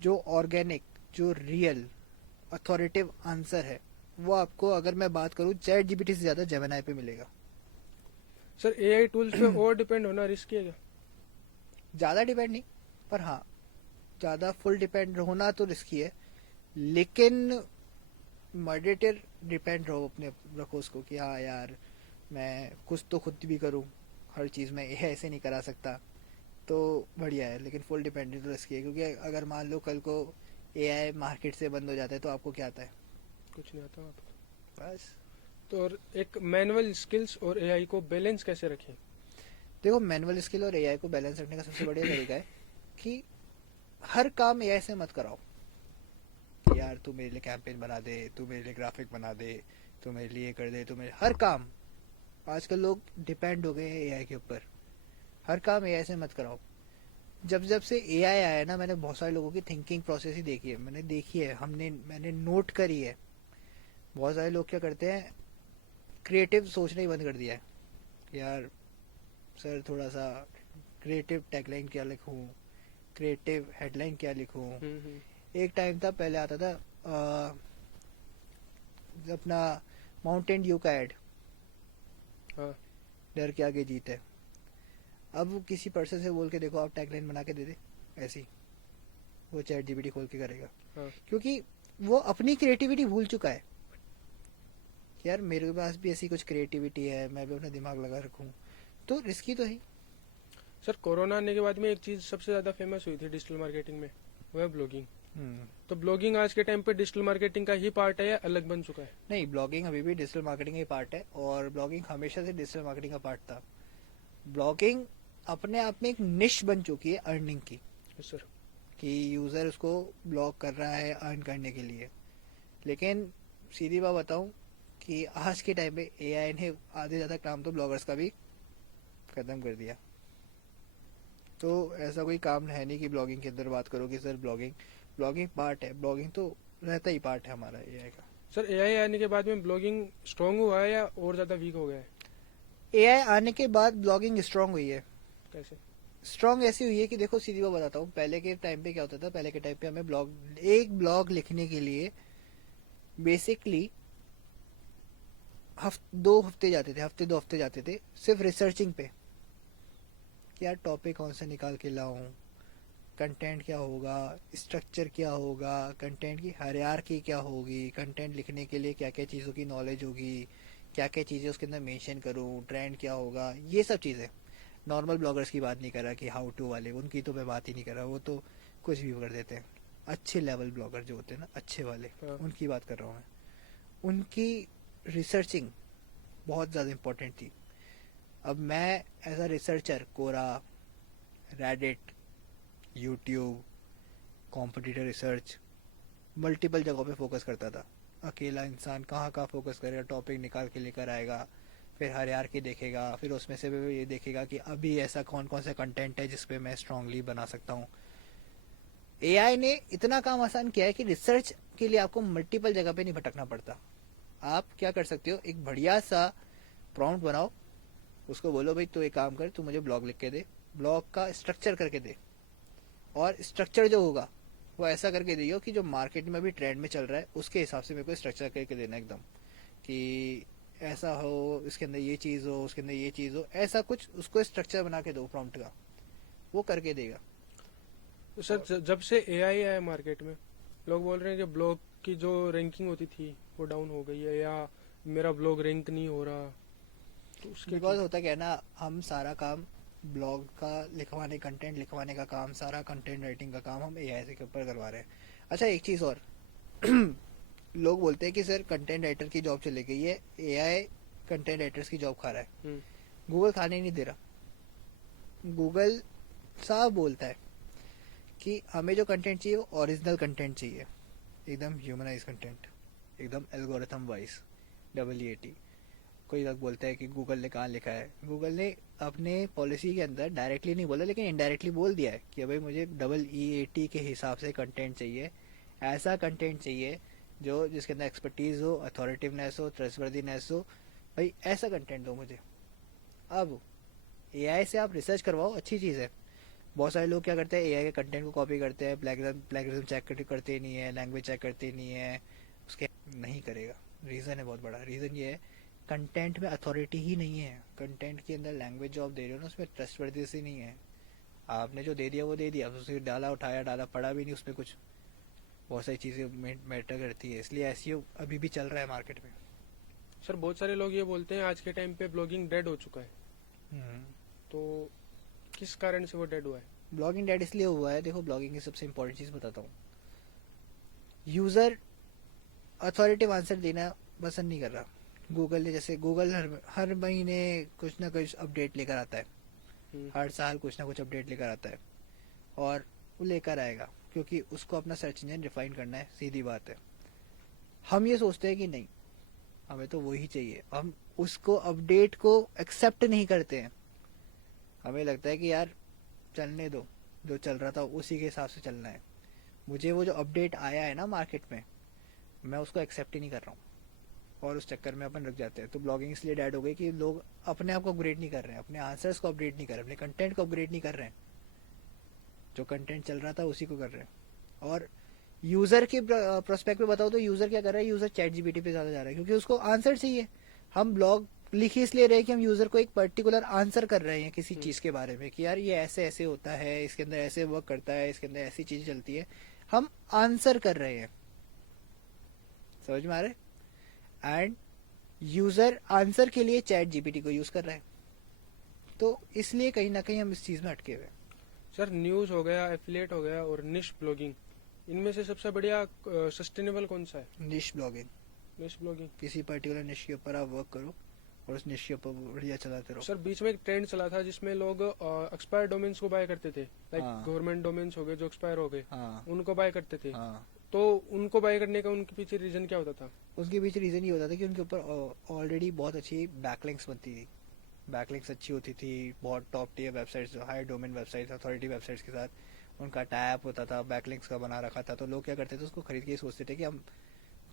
जो ऑर्गेनिक, जो रियल अथॉरिटेटिव आंसर है, वो आपको, अगर मैं बात करूँ, चैट जीपीटी से ज्यादा जेमिनाई पे मिलेगा। सर एआई टूल्स पे ओवर डिपेंड होना रिस्की है क्या? ज्यादा डिपेंड नहीं, पर हाँ ज्यादा फुल डिपेंड होना तो रिस्की है, लेकिन मॉडरेटर डिपेंड रहो अपने, रखो उसको कि हाँ यार मैं कुछ तो खुद भी करूँ, हर चीज़ में ये ऐसे नहीं करा सकता, तो बढ़िया है। लेकिन फुल डिपेंडेंट तो रिस्की है, क्योंकि अगर मान लो कल को AI मार्केट से बंद हो जाता है तो आपको क्या आता है? कुछ नहीं आता आप। बस। तो और एक मैनुअल स्किल्स और एआई को बैलेंस कैसे रखें? देखो मैनुअल स्किल और AI को बैलेंस रखने का सबसे बढ़िया तरीका है कि हर काम एआई से मत कराओ कि यार तू मेरे लिए कैंपेन बना दे, तू मेरे लिए ग्राफिक बना दे, तू मेरे लिए कर दे, तू मेरे हर काम। आजकल लोग डिपेंड हो गए हैं एआई के ऊपर। हर काम एआई से मत कराओ। जब जब से एआई आया है ना, मैंने बहुत सारे लोगों की थिंकिंग प्रोसेस ही देखी है, मैंने देखी है, मैंने नोट करी है। बहुत सारे लोग क्या करते हैं, क्रिएटिव सोचना ही बंद कर दिया है कि यार सर थोड़ा सा क्रिएटिव टैगलाइन क्या लिखूं, क्रिएटिव हेडलाइन क्या लिखूं। हम्म। एक टाइम था, पहले आता था अपना माउंटेन ड्यू का एड, हाँ। डर के आगे जीत है। अब वो किसी पर्सन से बोल के देखो, आप टैगलाइन बना के दे दे ऐसी, वो चैट जीपीटी खोल के करेगा। हाँ। क्योंकि वो अपनी क्रिएटिविटी भूल चुका है कि यार मेरे पास भी ऐसी कुछ क्रिएटिविटी है, मैं भी अपना दिमाग लगा रखूं। तो रिस्की तो है। सर, कोरोना आने के बाद में एक चीज सबसे ज्यादा फेमस हुई थी डिजिटल मार्केटिंग में, वो है ब्लॉगिंग। तो ब्लॉगिंग आज के टाइम पे डिजिटल मार्केटिंग का ही पार्ट है या अलग बन चुका है? नहीं, ब्लॉगिंग अभी भी डिजिटल मार्केटिंग का पार्ट है, और ब्लॉगिंग हमेशा से डिजिटल मार्केटिंग का पार्ट था। ब्लॉगिंग अपने आप में एक निश बन चुकी है अर्निंग की, यस सर। कि यूजर उसको ब्लॉग कर रहा है अर्न करने के लिए। लेकिन सीधी बात बताऊं कि आज के टाइम पे एआई ने आधे ज्यादा काम तो ब्लॉगर्स का भी खत्म कर दिया। तो ऐसा कोई काम है नहीं कि ब्लॉगिंग के अंदर बात करो कि सर ब्लॉगिंग ब्लॉगिंग पार्ट है, ब्लॉगिंग तो रहता ही पार्ट है हमारा एआई का। सर, एआई आने के बाद में ब्लॉगिंग स्ट्रांग हुआ है या और ज्यादा वीक हो गया है? एआई आने के बाद ब्लॉगिंग स्ट्रांग हुई है। कैसे? स्ट्रांग ऐसी हुई है कि देखो सीधी बात बताता हूँ, पहले के टाइम पे क्या होता था, पहले के टाइम पे हमें एक ब्लॉग लिखने के लिए बेसिकली 2 हफ्ते जाते थे, हफ्ते 2 हफ्ते जाते थे सिर्फ रिसर्चिंग पे कि यार टॉपिक कौन सा निकाल के लाऊं, कंटेंट क्या होगा, स्ट्रक्चर क्या होगा, कंटेंट की हायरार्की क्या होगी, कंटेंट लिखने के लिए क्या क्या चीज़ों की नॉलेज होगी, क्या क्या चीज़ें उसके अंदर मेंशन करूं, ट्रेंड क्या होगा, ये सब चीज़ें। नॉर्मल ब्लॉगर्स की बात नहीं कर रहा कि हाउ टू वाले, उनकी तो मैं बात ही नहीं कर रहा, वो तो कुछ भी कर देते हैं। अच्छे लेवल ब्लॉगर जो होते हैं ना, अच्छे वाले, हाँ। उनकी बात कर रहा हूँ मैं। उनकी रिसर्चिंग बहुत ज़्यादा इम्पोर्टेंट थी। अब मैं as a researcher Quora, Reddit, YouTube, competitor research, multiple जगहों पे फोकस करता था। अकेला इंसान कहाँ कहाँ फोकस करेगा, टॉपिक निकाल के लेकर आएगा, फिर हर यार की देखेगा, फिर उसमें से भी ये देखेगा कि अभी ऐसा कौन कौन सा कंटेंट है जिसपे मैं स्ट्रांगली बना सकता हूँ। एआई ने इतना काम आसान किया है कि रिसर्च के लिए आपको मल्टीपल जगह पे नहीं भटकना पड़ता। आप क्या कर सकते हो, एक बढ़िया सा प्रॉम्प्ट बनाओ, उसको बोलो भाई तू एक काम कर, तू मुझे ब्लॉग लिख के दे, ब्लॉग का स्ट्रक्चर करके दे, और स्ट्रक्चर जो होगा वो ऐसा करके दियो कि जो मार्केट में अभी ट्रेंड में चल रहा है उसके हिसाब से मेरे को स्ट्रक्चर करके देना एकदम, कि ऐसा हो, इसके अंदर ये चीज़ हो, उसके अंदर ये चीज़ हो, ऐसा कुछ उसको स्ट्रक्चर बना के दो प्रॉम्प्ट का, वो करके देगा। तो सर, और जब से एआई आया मार्केट में, लोग बोल रहे हैं कि ब्लॉग की जो रैंकिंग होती थी वो डाउन हो गई है, या मेरा ब्लॉग रैंक नहीं हो रहा। तो उसके बिकॉज होता क्या है ना, हम सारा काम ब्लॉग का लिखवाने, कंटेंट लिखवाने का काम, सारा कंटेंट राइटिंग का काम हम एआई के ऊपर करवा रहे हैं। अच्छा एक चीज़ और लोग बोलते हैं कि सर कंटेंट राइटर की जॉब चली गई है, एआई कंटेंट राइटर्स की जॉब खा रहा है। हम्म। गूगल खाने नहीं दे रहा। गूगल साफ बोलता है कि हमें जो कंटेंट चाहिए वो ओरिजिनल कंटेंट चाहिए, एकदम ह्यूमनाइज कंटेंट, एकदम एल्गोरिथम वाइज, EAT। कोई लोग बोलता है कि गूगल ने कहाँ लिखा है, गूगल ने अपने पॉलिसी के अंदर डायरेक्टली नहीं बोला लेकिन इनडायरेक्टली बोल दिया है कि भाई मुझे EAT के हिसाब से कंटेंट चाहिए, ऐसा कंटेंट चाहिए जो जिसके अंदर एक्सपर्टीज हो, अथॉरिटिवनेस हो, ट्रस्टवर्दीनेस हो, भाई ऐसा कंटेंट दो मुझे। अब एआई से आप रिसर्च करवाओ, अच्छी चीज़ है। बहुत सारे लोग क्या करते हैं, एआई के कंटेंट को कॉपी करते हैं, प्लेगरिज्म चेक करते नहीं है, लैंग्वेज चेक करते नहीं है, उसके नहीं करेगा। रीज़न है बहुत बड़ा, रीज़न ये है कंटेंट में अथॉरिटी ही नहीं है। कंटेंट के अंदर लैंग्वेज जो आप दे रहे हो ना, उसमें ट्रस्टवर्दी से नहीं है। आपने जो दे दिया वो दे दिया, उससे डाला उठाया डाला, पढ़ा भी नहीं उसमें कुछ। बहुत सारी चीज़ें मैटर करती है, इसलिए एसईओ अभी भी चल रहा है मार्केट में। सर, बहुत सारे लोग ये बोलते हैं आज के टाइम पे ब्लॉगिंग डेड हो चुका है। तो किस कारण से वो डेड हुआ है? ब्लॉगिंग डेड इसलिए हुआ है, देखो ब्लॉगिंग की सबसे इंपॉर्टेंट चीज़ बताता हूँ, यूज़र अथॉरिटिव आंसर देना पसंद नहीं कर रहा। गूगल ने, जैसे गूगल हर महीने कुछ ना कुछ अपडेट लेकर आता है, हम्म। हर साल कुछ ना कुछ अपडेट लेकर आता है, और वो लेकर आएगा, क्योंकि उसको अपना सर्च इंजन रिफाइन करना है, सीधी बात है। हम ये सोचते हैं कि नहीं, हमें तो वही चाहिए, हम उसको अपडेट को एक्सेप्ट नहीं करते हैं। हमें लगता है कि यार चलने दो, जो चल रहा था उसी के हिसाब से चलना है। मुझे वो जो अपडेट आया है ना मार्केट में, मैं उसको एक्सेप्ट ही नहीं कर रहा हूँ, और उस चक्कर में अपन रुक जाते हैं। तो ब्लॉगिंग इसलिए डेड हो गई कि लोग अपने आप को अपग्रेड नहीं कर रहे हैं, अपने आंसर्स को अपडेट नहीं कर रहे हैं, अपने कंटेंट को अपग्रेड नहीं कर रहे हैं। जो कंटेंट चल रहा था उसी को कर रहे हैं। और यूजर के प्रोस्पेक्ट पे बताओ तो यूजर क्या कर रहा है, यूजर चैट जीपीटी पे ज्यादा जा रहा है, क्योंकि उसको आंसर चाहिए। हम ब्लॉग लिख इसलिए रहे कि हम यूजर को एक पर्टिकुलर आंसर कर रहे हैं किसी चीज के बारे में, कि यार ये ऐसे ऐसे होता है, इसके अंदर ऐसे वर्क करता है, इसके अंदर ऐसी चीज चलती है। हम आंसर कर रहे हैं, समझ में आ रहा है? एंड यूजर आंसर के लिए चैट जीपीटी को यूज कर रहा है। तो इसलिए कहीं ना कहीं हम इस चीज में अटके हुए हैं। सर न्यूज हो गया, एफिलिएट हो गया और निश ब्लॉगिंग, इनमें से सबसे बढ़िया सस्टेनेबल कौन सा है? निश ब्लॉगिंग। निश ब्लॉगिंग। किसी पर्टिकुलर निश के ऊपर आप वर्क करो और उस निश के ऊपर बढ़िया चलाते रहो। सर बीच में एक ट्रेंड चला था जिसमें लोग एक्सपायर डोमेन्स को बाय करते थे, लाइक हाँ। गवर्नमेंट डोमेन्स हो गए जो एक्सपायर हो गए, हाँ उनको बाय करते थे। हाँ। तो उनको बाय करने का उनके पीछे रीजन क्या होता था? उसके पीछे रीजन ये होता था कि उनके ऊपर ऑलरेडी बहुत अच्छी बैकलिंक्स बनती थी, बैकलिंक्स अच्छी होती थी, बहुत top tier websites, high domain websites, authority websites के साथ उनका टैप होता था, बैकलिंक्स का बना रखा था। तो लोग क्या करते थे, उसको खरीद के ये सोचते थे कि हम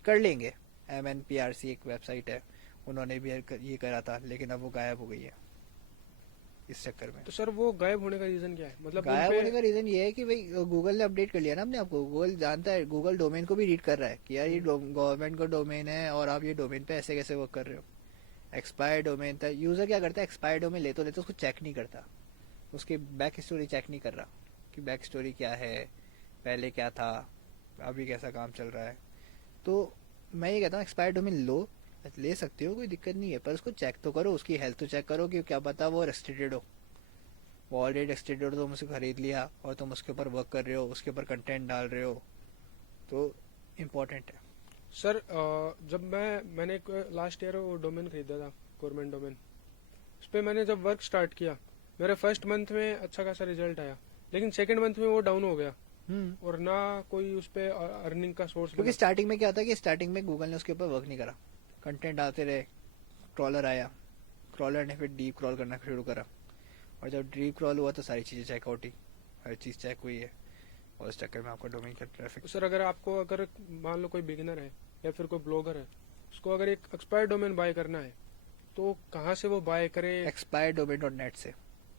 कर लेंगे। MNPRC एक वेबसाइट है, उन्होंने भी ये करा था, लेकिन अब वो गायब हो गई है इस चक्कर में। तो सर वो गायब होने का रीजन क्या है? मतलब गायब होने का रीजन ये है कि भाई गूगल ने अपडेट कर लिया ना अपने आप को। गूगल जानता है, गूगल डोमेन को भी रीड कर रहा है कि यार ये गवर्नमेंट का डोमेन है और आप ये डोमेन पे ऐसे कैसे वर्क कर रहे हो। एक्सपायर डोमेन था, यूजर क्या करता है, एक्सपायर डोमेन ले तो उसको चेक नहीं करता, उसकी बैक स्टोरी चेक नहीं कर रहा कि बैक स्टोरी क्या है, पहले क्या था, अभी कैसा काम चल रहा है। तो मैं ये कहता हूँ एक्सपायर डोमेन लो, ले सकते हो, कोई दिक्कत नहीं है, पर उसको चेक तो करो, उसकी हेल्थ तो चेक करो कि क्या पता वो रेस्ट्रिक्टेड हो। वो ऑलरेडी रेस्ट्रिक्टेड हो, तुम उसे खरीद लिया और तुम उसके ऊपर वर्क कर रहे हो, उसके ऊपर कंटेंट डाल रहे हो, तो इम्पोर्टेंट है। सर जब मैंने एक लास्ट ईयर वो डोमेन खरीदा था, गवर्नमेंट डोमेन, उस पर मैंने जब वर्क स्टार्ट किया, मेरे फर्स्ट मंथ में अच्छा खासा रिजल्ट आया, लेकिन सेकंड मंथ में वो डाउन हो गया और ना कोई उस पे अर्निंग का सोर्स। क्योंकि स्टार्टिंग में क्या था कि स्टार्टिंग में गूगल ने उसके ऊपर वर्क नहीं करा, कंटेंट डालते रहे, क्रॉलर आया, क्रॉलर ने फिर डीप क्रॉल करना शुरू करा, और जब डीप क्रॉल हुआ तो सारी चीजें चेकआउट ही, हर चीज चेक हुई है, और इस चक्कर में आपका डोमेन का ट्रैफिक। सर अगर मान लो कोई बिगिनर है या फिर कोई ब्लॉगर है, उसको अगर एक एक्सपायर डोमेन बाय करना है तो कहाँ से वो बाय करे? expiredomain.net से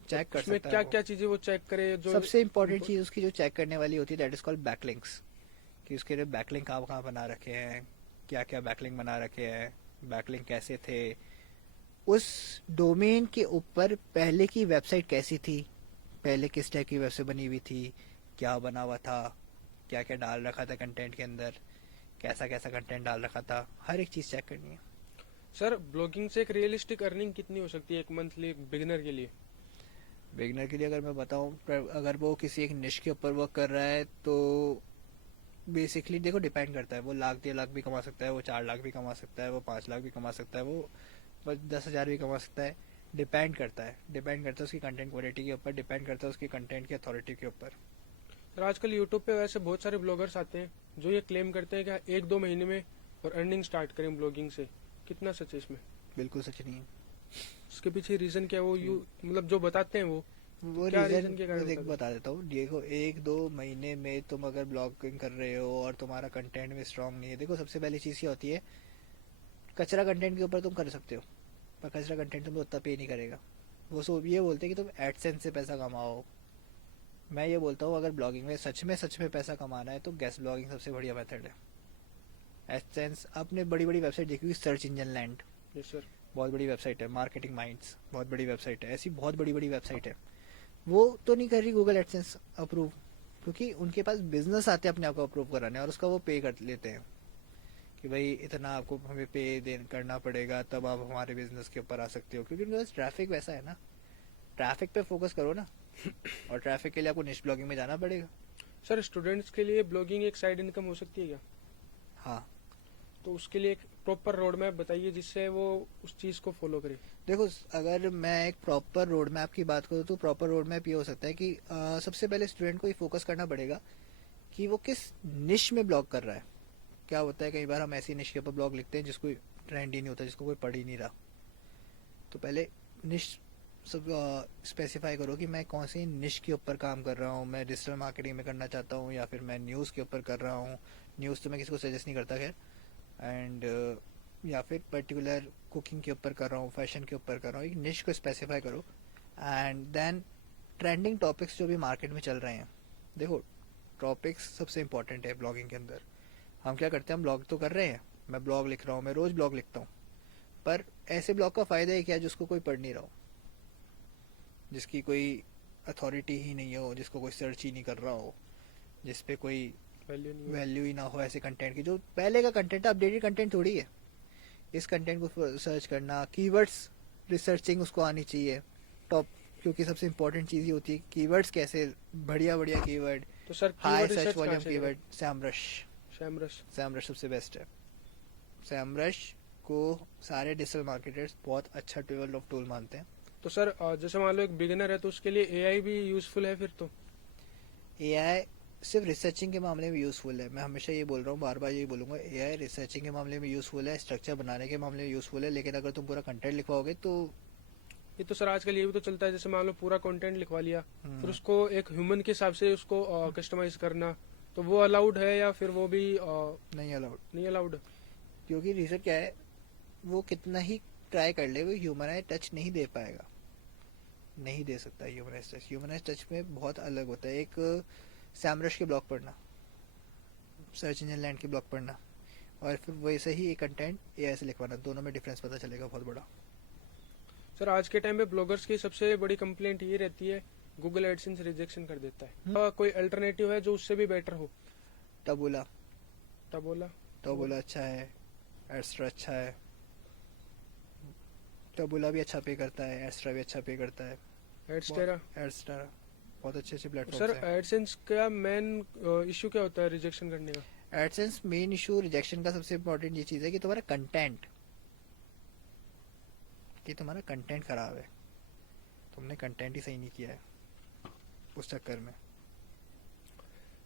चेक कर उसमें सकता क्या है वो। क्या चीजें वो चेक करे? जो सबसे इंपॉर्टेंट चीज उसकी जो चेक करने वाली होती है, दैट इज कॉल्ड बैकलिंक्स, कि उसके लिए बैकलिंक कहाँ कहाँ बना रखे हैं, क्या क्या बैकलिंक बना रखे हैं, बैकलिंक कैसे थे, उस डोमेन के ऊपर पहले की वेबसाइट कैसी थी, पहले किस टाइप की वेबसाइट बनी हुई थी, क्या बना हुआ था, क्या क्या डाल रखा था कंटेंट के अंदर, कैसा कैसा कंटेंट डाल रखा था, हर एक चीज चेक करनी है। सर ब्लॉगिंग से एक रियलिस्टिक अर्निंग कितनी हो सकती है एक मंथली बिगिनर के लिए? बिगनर के लिए अगर मैं बताऊं, अगर वो किसी एक निश के ऊपर वर्क कर रहा है तो बेसिकली देखो डिपेंड करता है, वो लाख 1.5 लाख भी कमा सकता है, वो 4 लाख भी कमा सकता है, वो 5 लाख भी कमा सकता है, वो 10,000 भी कमा सकता है। डिपेंड करता है, डिपेंड करता है उसकी कंटेंट क्वालिटी के ऊपर, डिपेंड करता है उसकी कंटेंट की अथॉरिटी के ऊपर। सर आजकल यूट्यूब पे वैसे बहुत सारे ब्लॉगर्स आते हैं जो ये क्लेम करते हैं कि 1-2 महीने में और अर्निंग स्टार्ट करें ब्लॉगिंग से, कितना सच है इसमें? बिल्कुल सच नहीं है। इसके पीछे रीजन क्या है? वो मतलब जो बताते हैं वो क्या रीजन के कारण देख होता है? बता देता हूँ। देखो 1-2 महीने में तुम अगर ब्लॉगिंग कर रहे हो और तुम्हारा कंटेंट में स्ट्रांग नहीं है, देखो सबसे पहली चीज क्या होती है, कचरा कंटेंट के ऊपर तुम कर सकते हो, पर कचरा कंटेंट तुम उतना पे नहीं करेगा। वो ये बोलते हैं कि तुम एडसेंस से पैसा कमाओ। मैं ये बोलता हूँ अगर ब्लॉगिंग में सच में पैसा कमाना है तो गेस्ट ब्लॉगिंग सबसे बढ़िया मेथड है। एडसेंस, आपने बड़ी बड़ी वेबसाइट देखी होगी, search engine land yes sir. बहुत बड़ी वेबसाइट है, मार्केटिंग माइंड्स बहुत बड़ी वेबसाइट है, ऐसी बहुत बड़ी बड़ी वेबसाइट है। वो तो नहीं कर रही गूगल एडसेंस अप्रूव, क्योंकि उनके पास बिजनेस आते हैं अपने आप को अप्रूव कराने, और उसका वो पे कर लेते हैं कि भाई इतना आपको हमें पे करना पड़ेगा तब आप हमारे बिजनेस के ऊपर आ सकते हो, क्योंकि उनके पास ट्रैफिक वैसा है ना। ट्रैफिक पे फोकस करो ना, और ट्रैफिक के लिए आपको निश ब्लॉगिंग में जाना पड़ेगा। सर स्टूडेंट्स के लिए ब्लॉगिंग एक साइड इनकम हो सकती है क्या? हाँ, तो उसके लिए एक प्रॉपर रोड मैप बताइए जिससे वो उस चीज को फॉलो करे। देखो, अगर मैं एक प्रॉपर रोड मैप की बात करूँ तो प्रॉपर रोड मैप ये हो सकता है कि सबसे पहले स्टूडेंट को ये फोकस करना पड़ेगा कि वो किस निश में ब्लॉग कर रहा है। क्या होता है, कई बार हम ऐसी निश के ऊपर ब्लॉग लिखते हैं जिसको ट्रेंड ही नहीं होता, जिसको कोई पढ़ ही नहीं रहा। तो पहले निश सब स्पेसिफाई करो कि मैं कौन सी निश के ऊपर काम कर रहा हूँ। मैं डिजिटल मार्केटिंग में करना चाहता हूँ या फिर मैं न्यूज़ के ऊपर कर रहा हूँ। न्यूज़ तो मैं किसी को सजेस्ट नहीं करता खैर। एंड या फिर पर्टिकुलर कुकिंग के ऊपर कर रहा हूँ, फैशन के ऊपर कर रहा हूँ। एक निश को स्पेसिफाई करो एंड देन ट्रेंडिंग टॉपिक्स जो भी मार्केट में चल रहे हैं। देखो, टॉपिक्स सबसे इंपॉर्टेंट है ब्लॉगिंग के अंदर। हम क्या करते हैं, हम ब्लॉग तो कर रहे हैं, मैं ब्लॉग लिख रहा हूँ, मैं रोज़ ब्लॉग लिखता हूँ, पर ऐसे ब्लॉग का फ़ायदा है क्या जिसको कोई पढ़ नहीं रहा हो, जिसकी कोई अथॉरिटी ही नहीं हो, जिसको कोई सर्च ही नहीं कर रहा हो, जिस पे कोई वैल्यू नहीं है। वैल्यू ही ना हो ऐसे कंटेंट की। जो पहले का कंटेंट है, अपडेटेड कंटेंट थोड़ी है। इस कंटेंट को सर्च करना, कीवर्ड्स रिसर्चिंग उसको आनी चाहिए टॉप, क्योंकि सबसे इंपॉर्टेंट चीज़ ये होती है कीवर्ड्स कैसे, बढ़िया बढ़िया कीवर्ड, तो sir high keyword search research कहाँ वॉल्यूम से कीवर्ड। करें? सैमरश, सैमरस। सैमरश सबसे बेस्ट है। सैमरश को सारे डिजिटल मार्केटर्स बहुत अच्छा टूल मानते हैं। तो सर जैसे मान लो एक बिगिनर है तो उसके लिए एआई भी यूजफुल है फिर तो? एआई सिर्फ रिसर्चिंग के मामले में यूज़फुल है। मैं हमेशा ये बोल रहा हूँ, बार बार यही बोलूँगा, एआई रिसर्चिंग के मामले में यूज़फुल है, स्ट्रक्चर बनाने के मामले में यूज़फुल है, लेकिन अगर तुम पूरा कंटेंट लिखवाओगे तो ये तो सर आजकल ये भी तो चलता है, जैसे मान लो पूरा कंटेंट लिखवा लिया फिर हम्म, उसको एक ह्यूमन के हिसाब से उसको कस्टमाइज करना, तो वो अलाउड है या फिर वो भी नहीं अलाउड। नहीं अलाउड? क्योंकि रीजन क्या है, वो कितना ही ट्राई कर ले वो ह्यूमनाइज टच नहीं दे पाएगा, नहीं दे सकता ह्यूमनाइज टच। ह्यूमनाइज टच में बहुत अलग होता है। एक सैमरश के ब्लॉग पढ़ना, सर्च इंजन लैंड के ब्लॉग पढ़ना, और फिर वैसे ही एक कंटेंट एआई से लिखवाना, दोनों में डिफरेंस पता चलेगा बहुत बड़ा। सर आज के टाइम पे ब्लॉगर्स की सबसे बड़ी कंप्लेंट ये रहती है गूगल एडसेंस रिजेक्शन कर देता है। कोई अल्टरनेटिव है जो उससे भी बेटर हो? टबूला, टबोला। टबूला अच्छा है, एड्स्ट्रा अच्छा है। टबूला भी अच्छा पे करता है, एड्स्ट्रा भी अच्छा पे करता है। एडस्टेरा। एड्स्ट्रा बहुत अच्छे अच्छे सर प्लेटफॉर्म्स हैं। एडसेंस का मेन इश्यू क्या होता है रिजेक्शन करने का? एडसेंस मेन इशू रिजेक्शन का सबसे इम्पोर्टेंट ये चीज़ है कि तुम्हारा कंटेंट, कि तुम्हारा कंटेंट खराब है, तुमने कंटेंट ही सही नहीं किया है उस चक्कर में।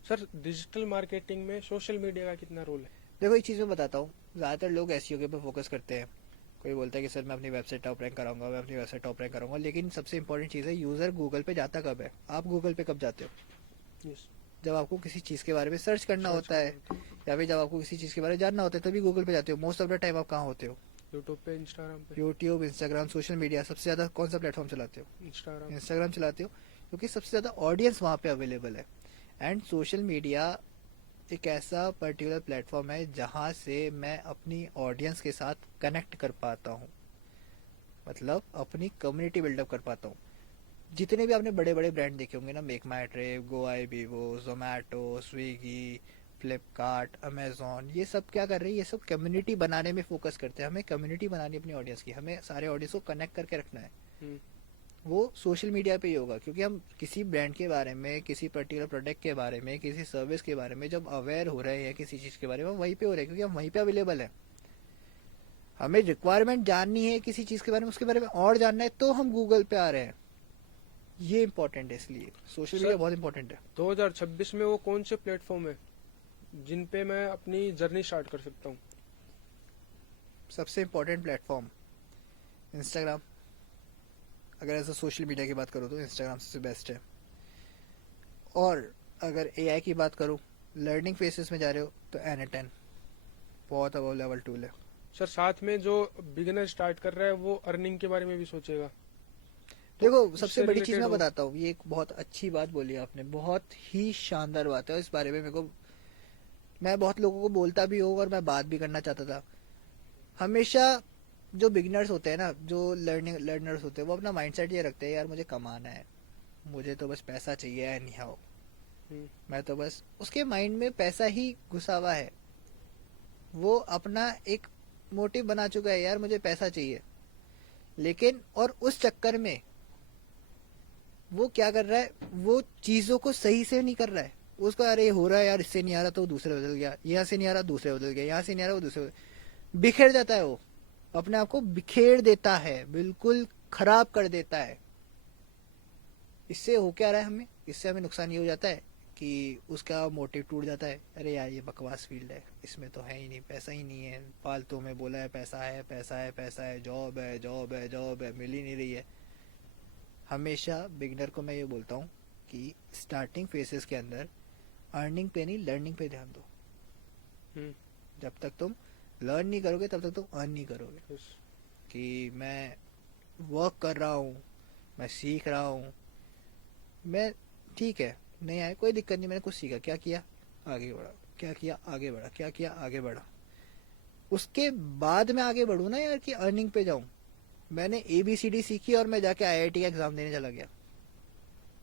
सर डिजिटल मार्केटिंग में सोशल मीडिया का कितना रोल है? देखो एक चीज़ मैं बताता हूँ, ज़्यादातर लोग एसईओ के ऊपर फोकस करते हैं। कोई बोलता है कि सर मैं अपनी वेबसाइट टॉप रैंक कराऊंगा, मैं अपनी वेबसाइट टॉप रैंक कराऊंगा, लेकिन सबसे इंपॉर्टेंट चीज़ है यूज़र गूगल पे जाता कब है। आप गूगल पे कब जाते हो? यस। जब आपको किसी चीज़ के बारे में सर्च करना सर्च होता है, या फिर जब आपको किसी चीज़ के बारे में जानना होता है तभी गूगल पे जाते हो। मोस्ट ऑफ द टाइम आप कहाँ होते हो? यूट्यूब पे, इंस्टाग्राम पे। YouTube, Instagram, social media. सबसे ज़्यादा कौन सा प्लेटफॉर्म चलाते हो? इंस्टाग्राम। इंस्टाग्राम चलाते हो, क्योंकि सबसे ज़्यादा ऑडियंस वहाँ पे अवेलेबल है। एंड सोशल मीडिया एक ऐसा पर्टिकुलर प्लेटफॉर्म है जहाँ से मैं अपनी ऑडियंस के साथ कनेक्ट कर पाता हूँ, मतलब अपनी कम्युनिटी बिल्डअप कर पाता हूँ। जितने भी आपने बड़े बड़े ब्रांड देखे होंगे ना, make my trip, Goibibo, Zomato, Swiggy, Flipkart, Amazon, ये सब क्या कर रहे हैं, ये सब कम्युनिटी बनाने में फोकस करते हैं। हमें कम्युनिटी बनानी है अपनी ऑडियंस की, हमें सारे ऑडियंस को कनेक्ट करके रखना है। हम्म। वो सोशल मीडिया पे ही होगा, क्योंकि हम किसी ब्रांड के बारे में, किसी पर्टिकुलर प्रोडक्ट के बारे में, किसी सर्विस के बारे में जब अवेयर हो रहे हैं किसी चीज़ के बारे में, वहीं पे हो रहे हैं, क्योंकि हम वहीं पे अवेलेबल है। हमें रिक्वायरमेंट जाननी है किसी चीज़ के बारे में, उसके बारे में और जानना है, तो हम गूगल पे आ रहे हैं। ये इंपॉर्टेंट है, इसलिए सोशल मीडिया बहुत इंपॉर्टेंट है। 2026 में वो कौन से प्लेटफॉर्म है जिन पे मैं अपनी जर्नी स्टार्ट कर सकता हूँ? सबसे इंपॉर्टेंट प्लेटफॉर्म इंस्टाग्राम। अगर ऐसा सोशल मीडिया की बात करो तो इंस्टाग्राम सबसे बेस्ट है। और अगर एआई की बात करूँ, लर्निंग फेसेस में जा रहे हो तो N10 बहुत अबव लेवल टूल है। सर साथ में जो बिगिनर स्टार्ट कर रहा है वो अर्निंग के बारे में भी सोचेगा? देखो उससे सबसे बड़ी चीज related मैं हो। बताता हूँ, ये एक बहुत अच्छी बात बोली आपने, बहुत ही शानदार बात है। इस बारे में मेरे को, मैं बहुत लोगों को बोलता भी हूँ और मैं बात भी करना चाहता था। हमेशा जो बिगिनर्स होते हैं ना, जो लर्नर्स होते हैं, वो अपना माइंडसेट ये रखते हैं, यार मुझे कमाना है, मुझे तो बस पैसा चाहिए एनी हाउ, हम्म। मैं तो बस, उसके माइंड में पैसा ही घुसा हुआ है। वो अपना एक मोटिव बना चुका है, यार मुझे पैसा चाहिए। लेकिन और उस चक्कर में वो क्या कर रहा है, वो चीजों को सही से नहीं कर रहा है। उसको अरे ये हो रहा है यार, इससे नहीं आ रहा तो दूसरे बदल गया, यहाँ से नहीं आ रहा दूसरे बदल गया, यहाँ से नहीं आ रहा वो दूसरे बिखेर जाता है। वो अपने आप को बिखेर देता है, बिल्कुल खराब कर देता है। इससे हो क्या रहा है हमें, इससे हमें नुकसान ये हो जाता है कि उसका मोटिव टूट जाता है। अरे यार ये बकवास फील्ड है, इसमें तो है ही नहीं, पैसा ही नहीं है, फालतू में बोला है पैसा है पैसा है पैसा है, जॉब है जॉब है जॉब है, मिल ही नहीं रही है। हमेशा बिगनर को मैं ये बोलता हूँ कि स्टार्टिंग फेसेस के अंदर अर्निंग पे नहीं लर्निंग पे ध्यान दो। हम्म। जब तक तुम लर्न नहीं करोगे तब तक तुम अर्न नहीं करोगे। यस। कि मैं वर्क कर रहा हूँ, मैं सीख रहा हूँ, मैं ठीक है नहीं आए कोई दिक्कत नहीं, मैंने कुछ सीखा, क्या किया आगे बढ़ा, क्या किया आगे बढ़ा, क्या किया आगे बढ़ा, उसके बाद मैं आगे बढ़ू ना यार कि अर्निंग पे जाऊं। मैंने ABCD सीखी और मैं जाके IIT का एग्जाम देने चला गया,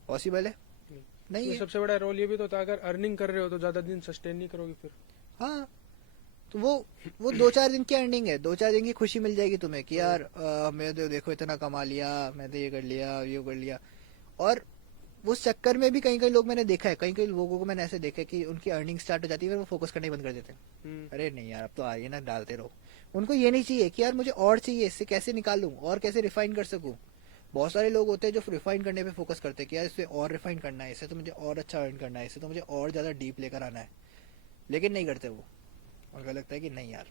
पॉसिबल है? नहीं इसमें है। सबसे बड़ा रोल ये भी तो था, अगर अर्निंग कर रहे हो तो ज्यादा दिन सस्टेन नहीं करोगे फिर। हाँ, तो वो 2-4 दिन की अर्निंग है, 2-4 दिन की खुशी मिल जाएगी तुम्हें कि यार मैं तो देखो इतना कमा लिया, मैं तो ये कर लिया ये कर लिया। और उस चक्कर में भी कई कई लोग मैंने देखा है, कई कई लोगों को मैंने ऐसे देखा है कि उनकी अर्निंग स्टार्ट हो जाती है फिर वो फोकस करना ही बंद कर देते हैं। अरे नहीं यार अब तो आइए ना, डालते रहो। उनको ये नहीं चाहिए कि यार मुझे और चाहिए, इससे कैसे निकालूं और कैसे रिफाइन कर सकूं। बहुत सारे लोग होते हैं जो रिफाइन करने पे फोकस करते हैं कि यार इससे और रिफाइन करना है, इससे तो मुझे और अच्छा अर्न करना है, इससे तो मुझे और ज्यादा डीप लेकर आना है, लेकिन नहीं करते वो। उनको लगता है कि नहीं यार।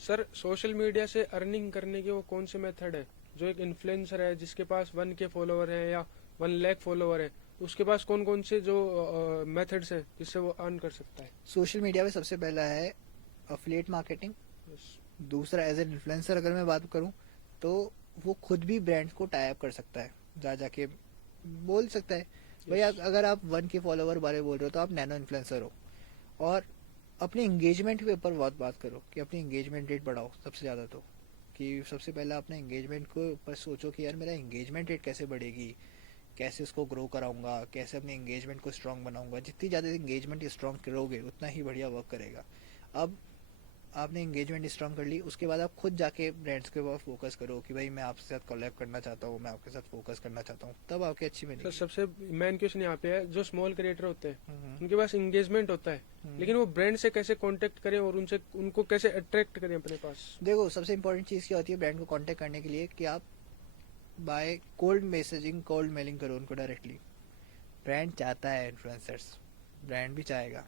सर सोशल मीडिया से अर्निंग करने के वो कौन से मेथड है? जो एक इन्फ्लुएंसर है जिसके पास 1K फॉलोवर है या 1 लाख फॉलोवर है, उसके पास कौन कौन से जो मेथड्स है जिससे वो अर्न कर सकता है? सोशल मीडिया पे सबसे पहला है अफिलिएट मार्केटिंग। Yes. दूसरा एज एन इन्फ्लुएंसर अगर मैं बात करूं तो वो खुद भी ब्रांड्स को टाई अप कर सकता है, जा जाके बोल सकता है भाई Yes. अगर आप 1K फॉलोवर बारे बोल रहे हो तो आप नैनो इन्फ्लुएंसर हो। और अपने एंगेजमेंट के ऊपर बहुत बात करो कि अपनी एंगेजमेंट रेट बढ़ाओ सबसे ज़्यादा। तो कि सबसे पहले अपने एंगेजमेंट को ऊपर सोचो कि यार मेरा एंगेजमेंट रेट कैसे बढ़ेगी, कैसे उसको ग्रो कराऊंगा, कैसे अपने एंगेजमेंट को स्ट्रांग बनाऊंगा। जितनी ज़्यादा एंगेजमेंट स्ट्रांग करोगे उतना ही बढ़िया वर्क करेगा। अब आपने एंगेजमेंट स्ट्रांग कर ली, उसके बाद आप खुद जाके ब्रांड्स के ऊपर फोकस करो कि भाई मैं आपके साथ कोलैब करना चाहता हूँ, मैं आपके साथ फोकस करना चाहता हूँ, तब आपकी अच्छी सर बनेगी। सबसे मेन क्वेश्चन यहाँ पे है, जो स्मॉल क्रिएटर होते हैं हम्म, उनके पास एंगेजमेंट होता है, लेकिन वो ब्रांड से कैसे कांटेक्ट करें और उनसे उनको कैसे अट्रैक्ट करें अपने पास? देखो सबसे इंपॉर्टेंट चीज़ क्या होती है ब्रांड को कांटेक्ट करने के लिए कि आप by cold messaging cold mailing करो उनको डायरेक्टली। ब्रांड चाहता है इन्फ्लुएंसर्स, ब्रांड भी चाहेगा,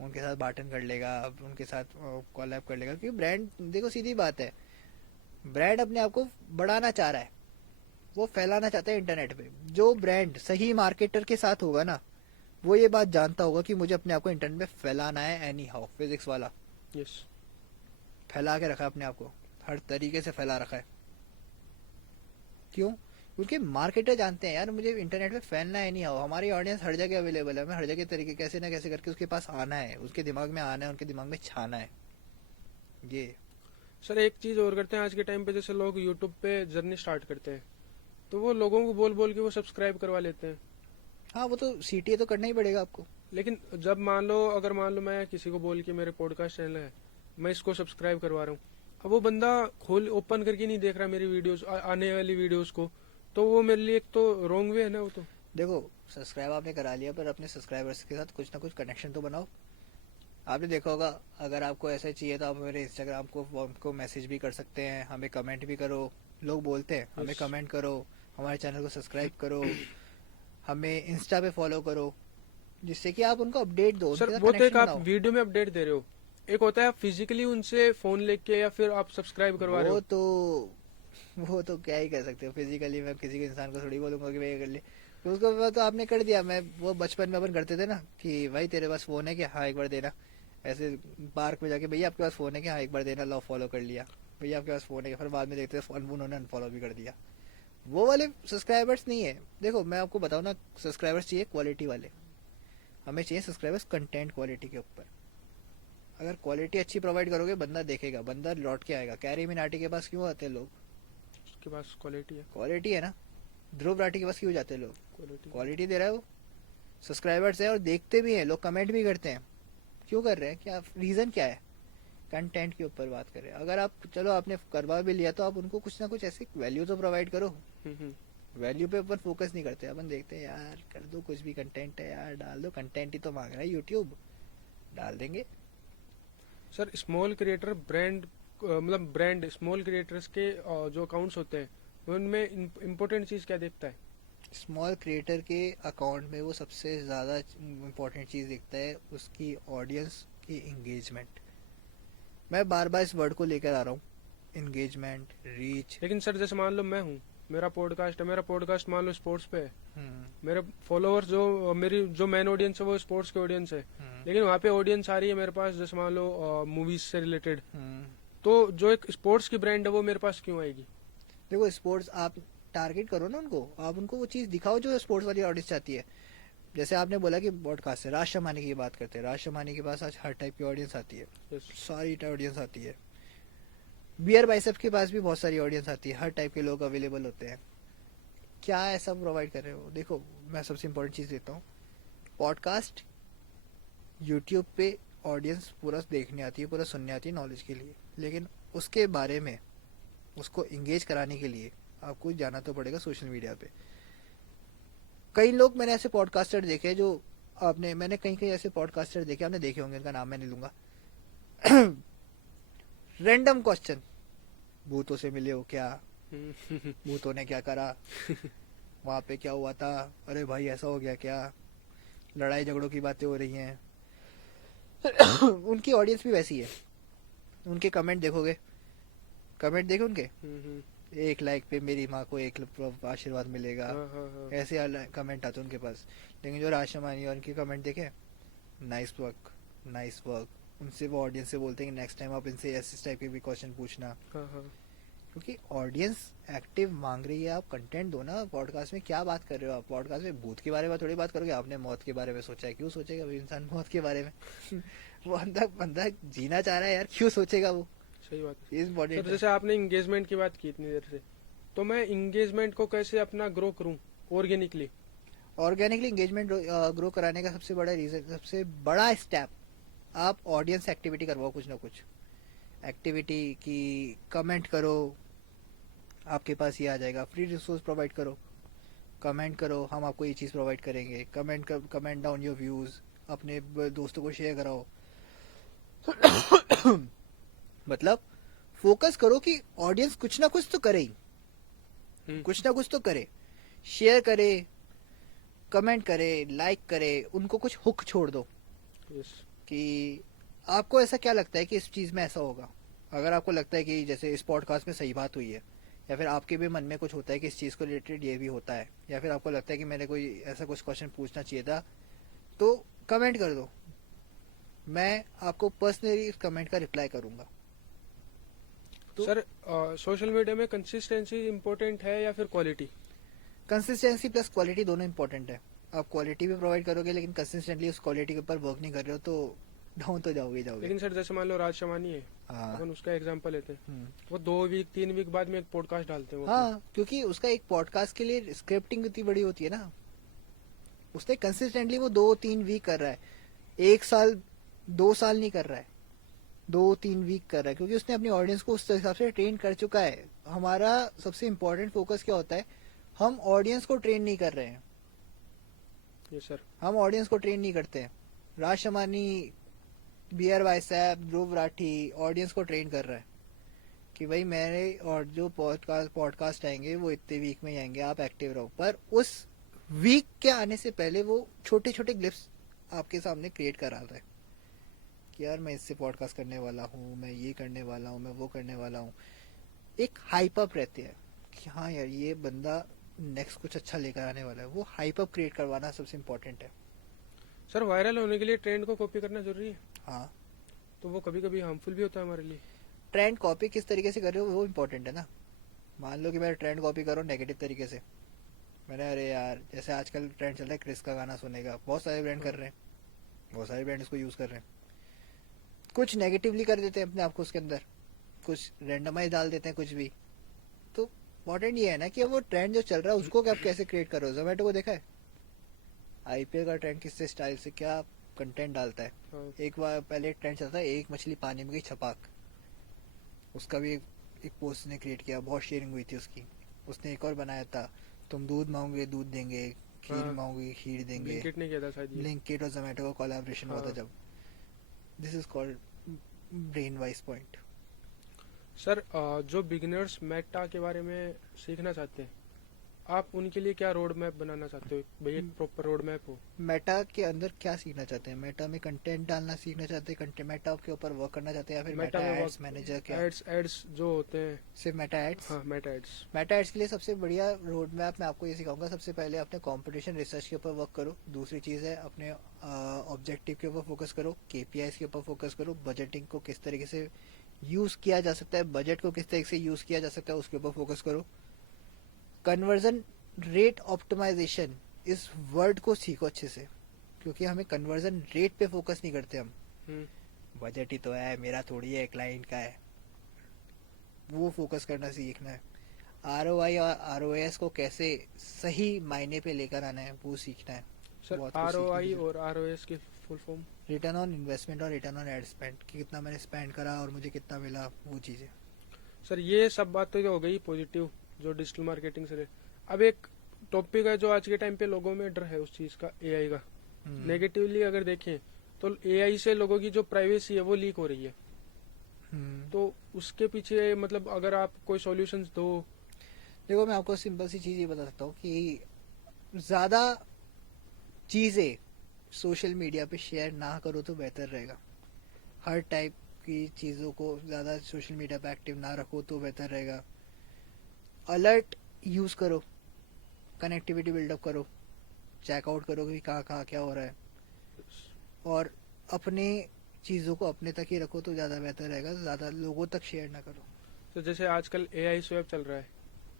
उनके साथ बार्टन कर लेगा, उनके साथ कोलैब कर लेगा। क्योंकि ब्रांड देखो सीधी बात है, ब्रांड अपने आप को बढ़ाना चाह रहा है, वो फैलाना चाहता है इंटरनेट पे। जो ब्रांड सही मार्केटर के साथ होगा ना, वो ये बात जानता होगा कि मुझे अपने आप को इंटरनेट पे फैलाना है। एनी हाउ फिजिक्स वाला यस। फैला के रखा है अपने आप को, हर तरीके से फैला रखा है। क्यों? क्योंकि मार्केटर जानते हैं यार मुझे इंटरनेट पे फैलना है, नहीं हो हमारी ऑडियंस हर जगह अवेलेबल है, हमें हर जगह तरीके कैसे ना कैसे करके उसके पास आना है, उसके दिमाग में आना है, उनके दिमाग में छाना है ये। सर एक चीज और करते हैं आज के टाइम पे, जैसे लोग यूट्यूब पे जर्नी स्टार्ट करते हैं तो वो लोगों को बोल बोल के वो सब्सक्राइब करवा लेते हैं। हाँ वो तो CTA तो करना ही पड़ेगा आपको। लेकिन जब मान लो मैं किसी को बोल के मेरे पॉडकास्ट चैनल है, मैं इसको सब्सक्राइब करवा रहा हूँ, अब वो बंदा खोल ओपन करके नहीं देख रहा मेरी वीडियोस आने वाली वीडियोस को, तो वो मेरे लिए एक तो रॉन्ग वे है ना वो तो। देखो सब्सक्राइब आपने करा लिया, पर अपने सब्सक्राइबर्स के साथ कुछ ना कुछ कनेक्शन तो बनाओ। आपने देखा होगा अगर आपको ऐसा चाहिए तो आप मेरे इंस्टाग्राम को मैसेज भी कर सकते हैं, हमें कमेंट भी करो। लोग बोलते हैं हमें Yes. कमेंट करो, हमारे चैनल को सब्सक्राइब करो, हमें इंस्टा पे फॉलो करो, जिससे कि आप उनको अपडेट दो, सर उनके साथ वो तो एक कनेक्शन आप बनाओ। वीडियो में अपडेट दे रहे हो, एक होता है आप फिजिकली उनसे फोन लेके या फिर आप सब्सक्राइब करवा रहे वो हो। तो वो तो क्या ही कर सकते हो, फिजिकली मैं किसी के इंसान को थोड़ी बोलूंगा कि भाई ये कर ले। तो उसको वो तो आपने कर दिया। मैं वो बचपन में अपन करते थे ना कि भाई तेरे पास फोन है क्या, हाँ एक बार देना। ऐसे पार्क में जाके भैया आपके पास फोन है क्या, हाँ एक बार देना, लो फॉलो कर लिया। भैया आपके पास फोन है क्या, फिर बाद में देखते थे उन्होंने अनफॉलो भी कर दिया। वो वाले सब्सक्राइबर्स नहीं है। देखो मैं आपको बताऊँ ना, सब्सक्राइबर्स चाहिए क्वालिटी वाले, हमें चाहिए सब्सक्राइबर्स कंटेंट क्वालिटी के ऊपर। अगर क्वालिटी अच्छी प्रोवाइड करोगे बंदा देखेगा, बंदा लौट के आएगा। कैरी मिनाटी के पास क्यों आते हैं लोग? उसके पास क्वालिटी है। क्वालिटी है ना। ध्रुव राठी के पास क्यों जाते हैं लोग? क्वालिटी। क्वालिटी दे रहा है वो, सब्सक्राइबर्स है और देखते भी हैं लोग, कमेंट भी करते हैं। क्यों कर रहे हैं, क्या रीजन क्या है? कंटेंट के ऊपर बात करें। अगर आप चलो आपने करवा भी लिया तो आप उनको कुछ ना कुछ ऐसी वैल्यू तो प्रोवाइड करो। हम्म। वैल्यू पे अपन फोकस नहीं करते, अपन देखते हैं यार कर दो कुछ भी, कंटेंट है यार डाल दो, कंटेंट ही तो मांग रहा है यूट्यूब, डाल देंगे। सर स्मॉल क्रिएटर ब्रांड, मतलब ब्रांड स्मॉल क्रिएटर्स के जो अकाउंट्स होते हैं उनमें इम्पोर्टेंट चीज़ क्या देखता है? स्मॉल क्रिएटर के अकाउंट में वो सबसे ज़्यादा इम्पोर्टेंट चीज़ देखता है उसकी ऑडियंस की एंगेजमेंट। मैं बार बार इस वर्ड को लेकर आ रहा हूँ, एंगेजमेंट, रीच। लेकिन सर जैसे मान लो मैं हूँ, मेरा पॉडकास्ट है, मेरा पॉडकास्ट मान लो स्पोर्ट्स पे है, मेरे फॉलोअर्स जो मेरी जो मेन ऑडियंस है वो स्पोर्ट्स की ऑडियंस है, लेकिन वहाँ पे ऑडियंस आ रही है मेरे पास जैसे मान लो मूवीज से रिलेटेड, तो जो एक स्पोर्ट्स की ब्रांड है वो मेरे पास क्यों आएगी? देखो स्पोर्ट्स आप टारगेट करो ना उनको, आप उनको वो चीज़ दिखाओ जो स्पोर्ट्स वाली ऑडियंस चाहती है। जैसे आपने बोला कि पॉडकास्ट है, राज शमानी की बात करते हैं, राज शमानी के पास आज हर टाइप की ऑडियंस आती है, Yes. सारी ऑडियंस आती है। बियर बाइसेप के पास भी बहुत सारी ऑडियंस आती है, हर टाइप के लोग अवेलेबल होते हैं। क्या ऐसा प्रोवाइड कर रहे हो? देखो मैं सबसे इम्पोर्टेंट चीज़ देता हूँ, पॉडकास्ट यूट्यूब पे ऑडियंस पूरा देखने आती है, पूरा सुनने आती है नॉलेज के लिए, लेकिन उसके बारे में उसको इंगेज कराने के लिए आपको जाना तो पड़ेगा सोशल मीडिया पे। कई लोग मैंने ऐसे पॉडकास्टर देखे जो मैंने कहीं कहीं ऐसे पॉडकास्टर देखे, आपने देखे होंगे, इनका नाम मैं नहीं लूंगा। रैंडम क्वेश्चन, भूतों से मिले हो क्या, भूतों ने क्या करा, वहां पे क्या हुआ था, अरे भाई ऐसा हो गया क्या, लड़ाई झगड़ों की बातें हो रही हैं। उनकी ऑडियंस भी वैसी है। उनके कमेंट देखोगे, कमेंट देखे उनके, एक लाइक पे मेरी माँ को एक आशीर्वाद मिलेगा, हाँ हाँ हाँ। ऐसे कमेंट आते उनके पास। लेकिन जो राज शमानी और उनके कमेंट देखे, नाइस वर्क, नाइस वर्क। उनसे वो ऑडियंस से बोलते हैं कि नेक्स्ट टाइम आप इनसे ऐसे टाइप के भी क्वेश्चन पूछना, हाँ हाँ। क्योंकि ऑडियंस एक्टिव मांग रही है। आप कंटेंट दो ना। पॉडकास्ट में क्या बात कर रहे हो आप? पॉडकास्ट में भूत के बारे में थोड़ी बात करोगे, आपने मौत के बारे में सोचा है, क्यों सोचेगा वो इंसान मौत के बारे में? वो बंदा बंदा जीना चाह रहा है यार, क्यों सोचेगा वो? सही बात है। सर इम्पोर्टेंट है। जैसे आपने इंगेजमेंट की बात की इतनी देर से, तो मैं इंगेजमेंट को कैसे अपना ग्रो करूं ऑर्गेनिकली? ऑर्गेनिकली एंगेजमेंट ग्रो कराने का सबसे बड़ा रीजन, सबसे बड़ा स्टेप, आप ऑडियंस एक्टिविटी करवाओ, कुछ ना कुछ एक्टिविटी की। कमेंट करो, आपके पास ये आ जाएगा। फ्री रिसोर्स प्रोवाइड करो, कमेंट करो, हम आपको ये चीज़ प्रोवाइड करेंगे। कमेंट डाउन योर व्यूज, अपने दोस्तों को शेयर कराओ। मतलब फोकस करो कि ऑडियंस कुछ ना कुछ तो करे ही, कुछ ना कुछ तो करे, शेयर करे, कमेंट करे, लाइक करे, उनको कुछ हुक छोड़ दो यस। कि आपको ऐसा क्या लगता है कि इस चीज़ में ऐसा होगा। अगर आपको लगता है कि जैसे इस पॉडकास्ट में सही बात हुई है, या फिर आपके भी मन में कुछ होता है कि इस चीज़ को रिलेटेड ये भी होता है, या फिर आपको लगता है कि मैंने कोई ऐसा कुछ क्वेश्चन पूछना चाहिए था, तो कमेंट कर दो। मैं आपको पर्सनली इस कमेंट का रिप्लाई करूंगा। तो सर सोशल मीडिया में कंसिस्टेंसी इम्पोर्टेंट है या फिर क्वालिटी? कंसिस्टेंसी प्लस क्वालिटी दोनों इंपॉर्टेंट है। आप क्वालिटी भी प्रोवाइड करोगे लेकिन कंसिस्टेंटली उस क्वालिटी के ऊपर वर्क नहीं कर रहे हो तो डाउन तो जाओगे ही जाओगे। लेकिन सर जैसे मान लो राज शमानी है, हाँ। अपन उसका एग्जांपल लेते हैं, वो 2 वीक 3 वीक बाद में एक पॉडकास्ट डालते हैं वो हाँ, क्योंकि उसका एक पॉडकास्ट के लिए स्क्रिप्टिंग इतनी बड़ी होती है ना। उसने कंसिस्टेंटली वो 2-3 वीक कर रहा है, 1 साल 2 साल नहीं कर रहा है, 2-3 वीक कर रहा है, क्योंकि उसने अपनी ऑडियंस को उस हिसाब से ट्रेन कर चुका है। हमारा सबसे इम्पोर्टेंट फोकस क्या होता है, हम ऑडियंस को ट्रेन नहीं कर रहे हैं, ये सर। हम ऑडियंस को ट्रेन नहीं करते हैं। राज Shamani, beer bicep, Dhruv Rathee audience को ट्रेन कर रहा है कि भाई मेरे और जो पॉडकास्ट आएंगे वो इतने वीक में ही आएंगे, आप एक्टिव रहो। पर उस वीक के आने से पहले वो छोटे छोटे ग्लिप्स आपके सामने क्रिएट करा रहा है कि यार मैं इससे पॉडकास्ट करने वाला हूँ, मैं ये करने वाला हूँ, मैं वो करने वाला हूँ। एक हाइप अप रहती है कि हाँ यार ये बंदा नेक्स्ट कुछ अच्छा लेकर आने वाला है। वो हाइप अप क्रिएट करवाना सबसे इम्पोर्टेंट है। सर वायरल होने के लिए ट्रेंड को कॉपी करना जरूरी है, हाँ, तो वो कभी कभी हार्मफुल भी होता है हमारे लिए। ट्रेंड कॉपी किस तरीके से कर रहे हो वो इम्पोर्टेंट है ना। मान लो कि मैं ट्रेंड कॉपी कर रहा हूँ नेगेटिव तरीके से, मैंने अरे यार जैसे आजकल ट्रेंड चल रहा है क्रिस का गाना सुनने का, बहुत सारे ब्रांड कर रहे हैं, बहुत सारे ब्रांड इसको यूज कर रहे हैं। कुछ नेगेटिवली कर देते हैं अपने आप को उसके अंदर, कुछ रैंडमाइज डाल देते हैं कुछ भी। तो इम्पोर्टेंट ये है ना कि वो ट्रेंड जो चल रहा है उसको आप कैसे क्रिएट करो। जोमेटो को देखा है आईपीएल का ट्रेंड किससे स्टाइल से क्या कंटेंट डालता है। हाँ। एक बार पहले ट्रेंड चलता है एक मछली पानी में गई छपाक, उसका भी एक पोस्ट ने क्रिएट किया, बहुत शेयरिंग हुई थी उसकी। उसने एक और बनाया था तुम दूध मांगोगे दूध देंगे, खीर हाँ, मांगोगे खीर देंगे। ब्लिंकिट नहीं किया था शायद ये। ब्लिंकिट और जोमेटो का कोलैबोरेशन हुआ था हाँ जब। This is called brain wise point. Sir, जो बिगिनर्स मेटा के बारे में सीखना चाहते हैं, आप उनके लिए क्या रोड मैप बनाना चाहते हो भाई, एक प्रॉपर रोड मैप हो? मेटा के अंदर क्या सीखना चाहते हैं? मेटा में कंटेंट डालना सीखना चाहते हैं, कंटेंट मेटा के ऊपर वर्क करना चाहते हैं, या फिर मेटा मेटा में एड्स मैनेजर? क्या एड्स जो होते हैं? सिर्फ मेटा एड्स? हाँ, मेटा एड्स। मेटा एड्स के लिए सबसे बढ़िया रोड मैप मैं आपको ये सिखाऊंगा। सबसे पहले अपने कंपटीशन रिसर्च के ऊपर वर्क करो। दूसरी चीज़ है अपने ऑब्जेक्टिव के ऊपर फोकस करो, केपीआईज के ऊपर फोकस करो, बजटिंग को किस तरीके से यूज़ किया जा सकता है, बजट को किस तरीके से यूज़ किया जा सकता है उसके ऊपर फोकस करो। कन्वर्जन रेट ऑप्टिमाइजेशन, इस वर्ड को सीखो अच्छे से, क्योंकि हमें कन्वर्जन रेट पे फोकस नहीं करते हम। हम्म। बजट ही तो है, मेरा थोड़ी है, क्लाइंट का है, वो फोकस करना सीखना है। आरओआई और आरओएस को कैसे सही मायने पे लेकर आना है वो सीखना है। सर, बहुत कुछ सीखने आरओआई की और आरओएस की full form? Return on investment और रिटर्न ऑन एड स्पेंड, कि कितना मैंने स्पेंड करा और मुझे कितना मिला, वो चीज़ें। सर, ये सब बातें तो हो गई पॉजिटिव जो डिजिटल मार्केटिंग से। अब एक टॉपिक है जो आज के टाइम पे लोगों में डर है उस चीज का, एआई का। नेगेटिवली अगर देखें तो एआई से लोगों की जो प्राइवेसी है वो लीक हो रही है। तो उसके पीछे मतलब अगर आप कोई सॉल्यूशंस दो। देखो, मैं आपको सिंपल सी चीज़ ये बता सकता हूँ कि ज़्यादा चीज़ें सोशल मीडिया पे शेयर ना करो तो बेहतर रहेगा। हर टाइप की चीज़ों को ज़्यादा सोशल मीडिया पे एक्टिव ना रखो तो बेहतर रहेगा। अलर्ट यूज़ करो, कनेक्टिविटी बिल्डअप करो, चेकआउट करो कि कहाँ कहाँ क्या हो रहा है, और अपने चीज़ों को अपने तक ही रखो तो ज़्यादा बेहतर रहेगा। ज़्यादा लोगों तक शेयर ना करो। तो जैसे आजकल एआई स्वैप चल रहा है।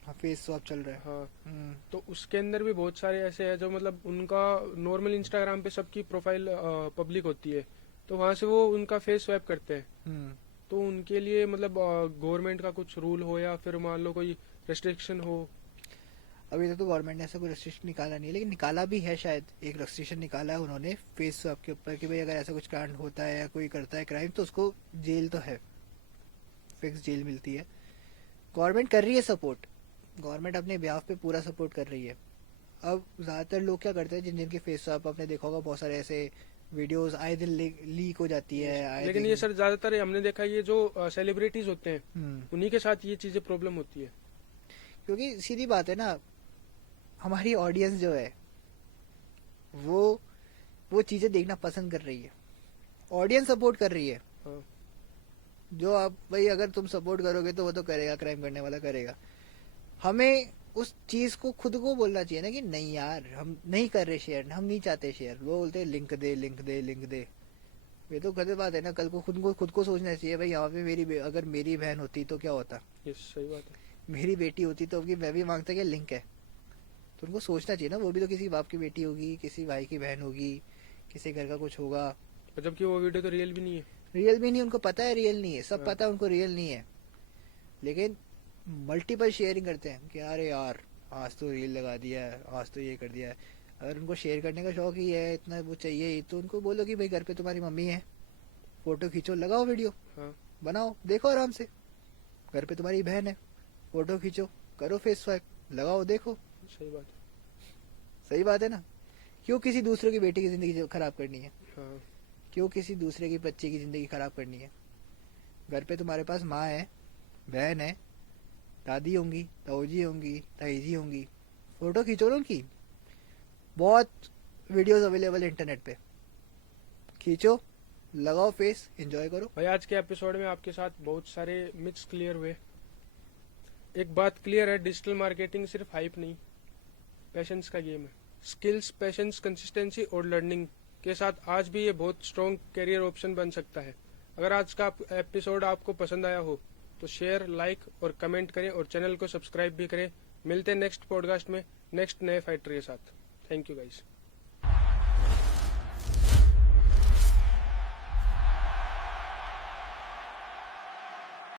हाँ, फेस स्वैप चल रहा है। हाँ, तो उसके अंदर भी बहुत सारे ऐसे हैं जो मतलब उनका नॉर्मल इंस्टाग्राम पे सबकी प्रोफाइल पब्लिक होती है, तो वहां से वो उनका फेस स्वैप करते हैं। तो उनके लिए मतलब गवर्नमेंट का कुछ रूल हो या फिर मान लो कोई रेस्ट्रिक्शन हो? अभी तक तो गवर्नमेंट ने ऐसा कोई रेस्ट्रिक्शन निकाला नहीं है, लेकिन निकाला भी है शायद। एक रेस्ट्रिक्शन निकाला है उन्होंने फेस स्वैप के ऊपर कि भाई अगर ऐसा कुछ कांड होता है या कोई करता है क्राइम तो उसको जेल तो है, फिक्स जेल मिलती है। गवर्नमेंट कर रही है सपोर्ट, गवर्नमेंट अपने ब्याह पे पूरा सपोर्ट कर रही है। अब ज़्यादातर लोग क्या करते हैं, जिन जिनके फेस स्वैप आपने देखा होगा, बहुत सारे ऐसे वीडियोस आए दिन लीक हो जाती है आए लेकिन दिन। ये सर ज्यादातर हमने देखा ये जो सेलिब्रिटीज होते हैं उन्हीं के साथ ये चीजें प्रॉब्लम होती है। क्योंकि सीधी बात है ना, हमारी ऑडियंस जो है वो चीजें देखना पसंद कर रही है, ऑडियंस सपोर्ट कर रही है। हाँ। जो आप भाई अगर तुम सपोर्ट करोगे तो वो तो करेगा, क्राइम करने वाला करेगा। हमें उस चीज को खुद को बोलना चाहिए ना कि नहीं यार, हम नहीं कर रहे शेयर, हम नहीं चाहते शेयर। वो बोलते हैं लिंक दे लिंक दे लिंक दे। ये तो गलत बात है ना। कल को खुद को सोचना चाहिए भाई, यहाँ पे अगर मेरी बहन होती तो क्या होता, ये सही बात है। मेरी बेटी होती तो मैं भी मांगता क्या लिंक है। तो उनको सोचना चाहिए ना, वो भी तो किसी बाप की बेटी होगी, किसी भाई की बहन होगी, किसी घर का कुछ होगा। जबकि वो वीडियो तो रियल भी नहीं है। रियल भी नहीं, उनको पता है रियल नहीं है, सब हाँ। पता है उनको रियल नहीं है, लेकिन मल्टीपल शेयरिंग करते हैं कि अरे यार आज तो रील लगा दिया है, आज तो ये कर दिया है। अगर उनको शेयर करने का शौक ही है, इतना वो चाहिए ही, तो उनको बोलो कि भाई घर पे तुम्हारी मम्मी है, फोटो खींचो, लगाओ वीडियो, हाँ। बनाओ, देखो आराम से। घर पे तुम्हारी बहन है, फोटो खींचो, करो फेस स्वैप, लगाओ, देखो। सही बात है। सही बात है ना। क्यों किसी दूसरे की बेटी की जिंदगी खराब करनी है? हाँ। क्यों किसी दूसरे की बच्चे की जिंदगी खराब करनी है? घर पे तुम्हारे पास माँ है, बहन है, दादी होंगी, ताऊजी होंगी, ताईजी होंगी, फोटो खींचो ना उनकी। बहुत वीडियोस अवेलेबल है इंटरनेट पे, खींचो, लगाओ फेस, एंजॉय करो। भाई आज के एपिसोड में आपके साथ बहुत सारे मिथ्स क्लियर हुए। एक बात क्लियर है, डिजिटल मार्केटिंग सिर्फ हाइप नहीं, पैशंस का गेम है। स्किल्स, पैशंस, कंसिस्टेंसी और लर्निंग के साथ आज भी ये बहुत स्ट्रॉन्ग करियर ऑप्शन बन सकता है। अगर आज का एपिसोड आपको पसंद आया हो तो शेयर, लाइक और कमेंट करें और चैनल को सब्सक्राइब भी करें। मिलते हैं नेक्स्ट पॉडकास्ट में नेक्स्ट नए फाइटर के साथ। Thank you guys.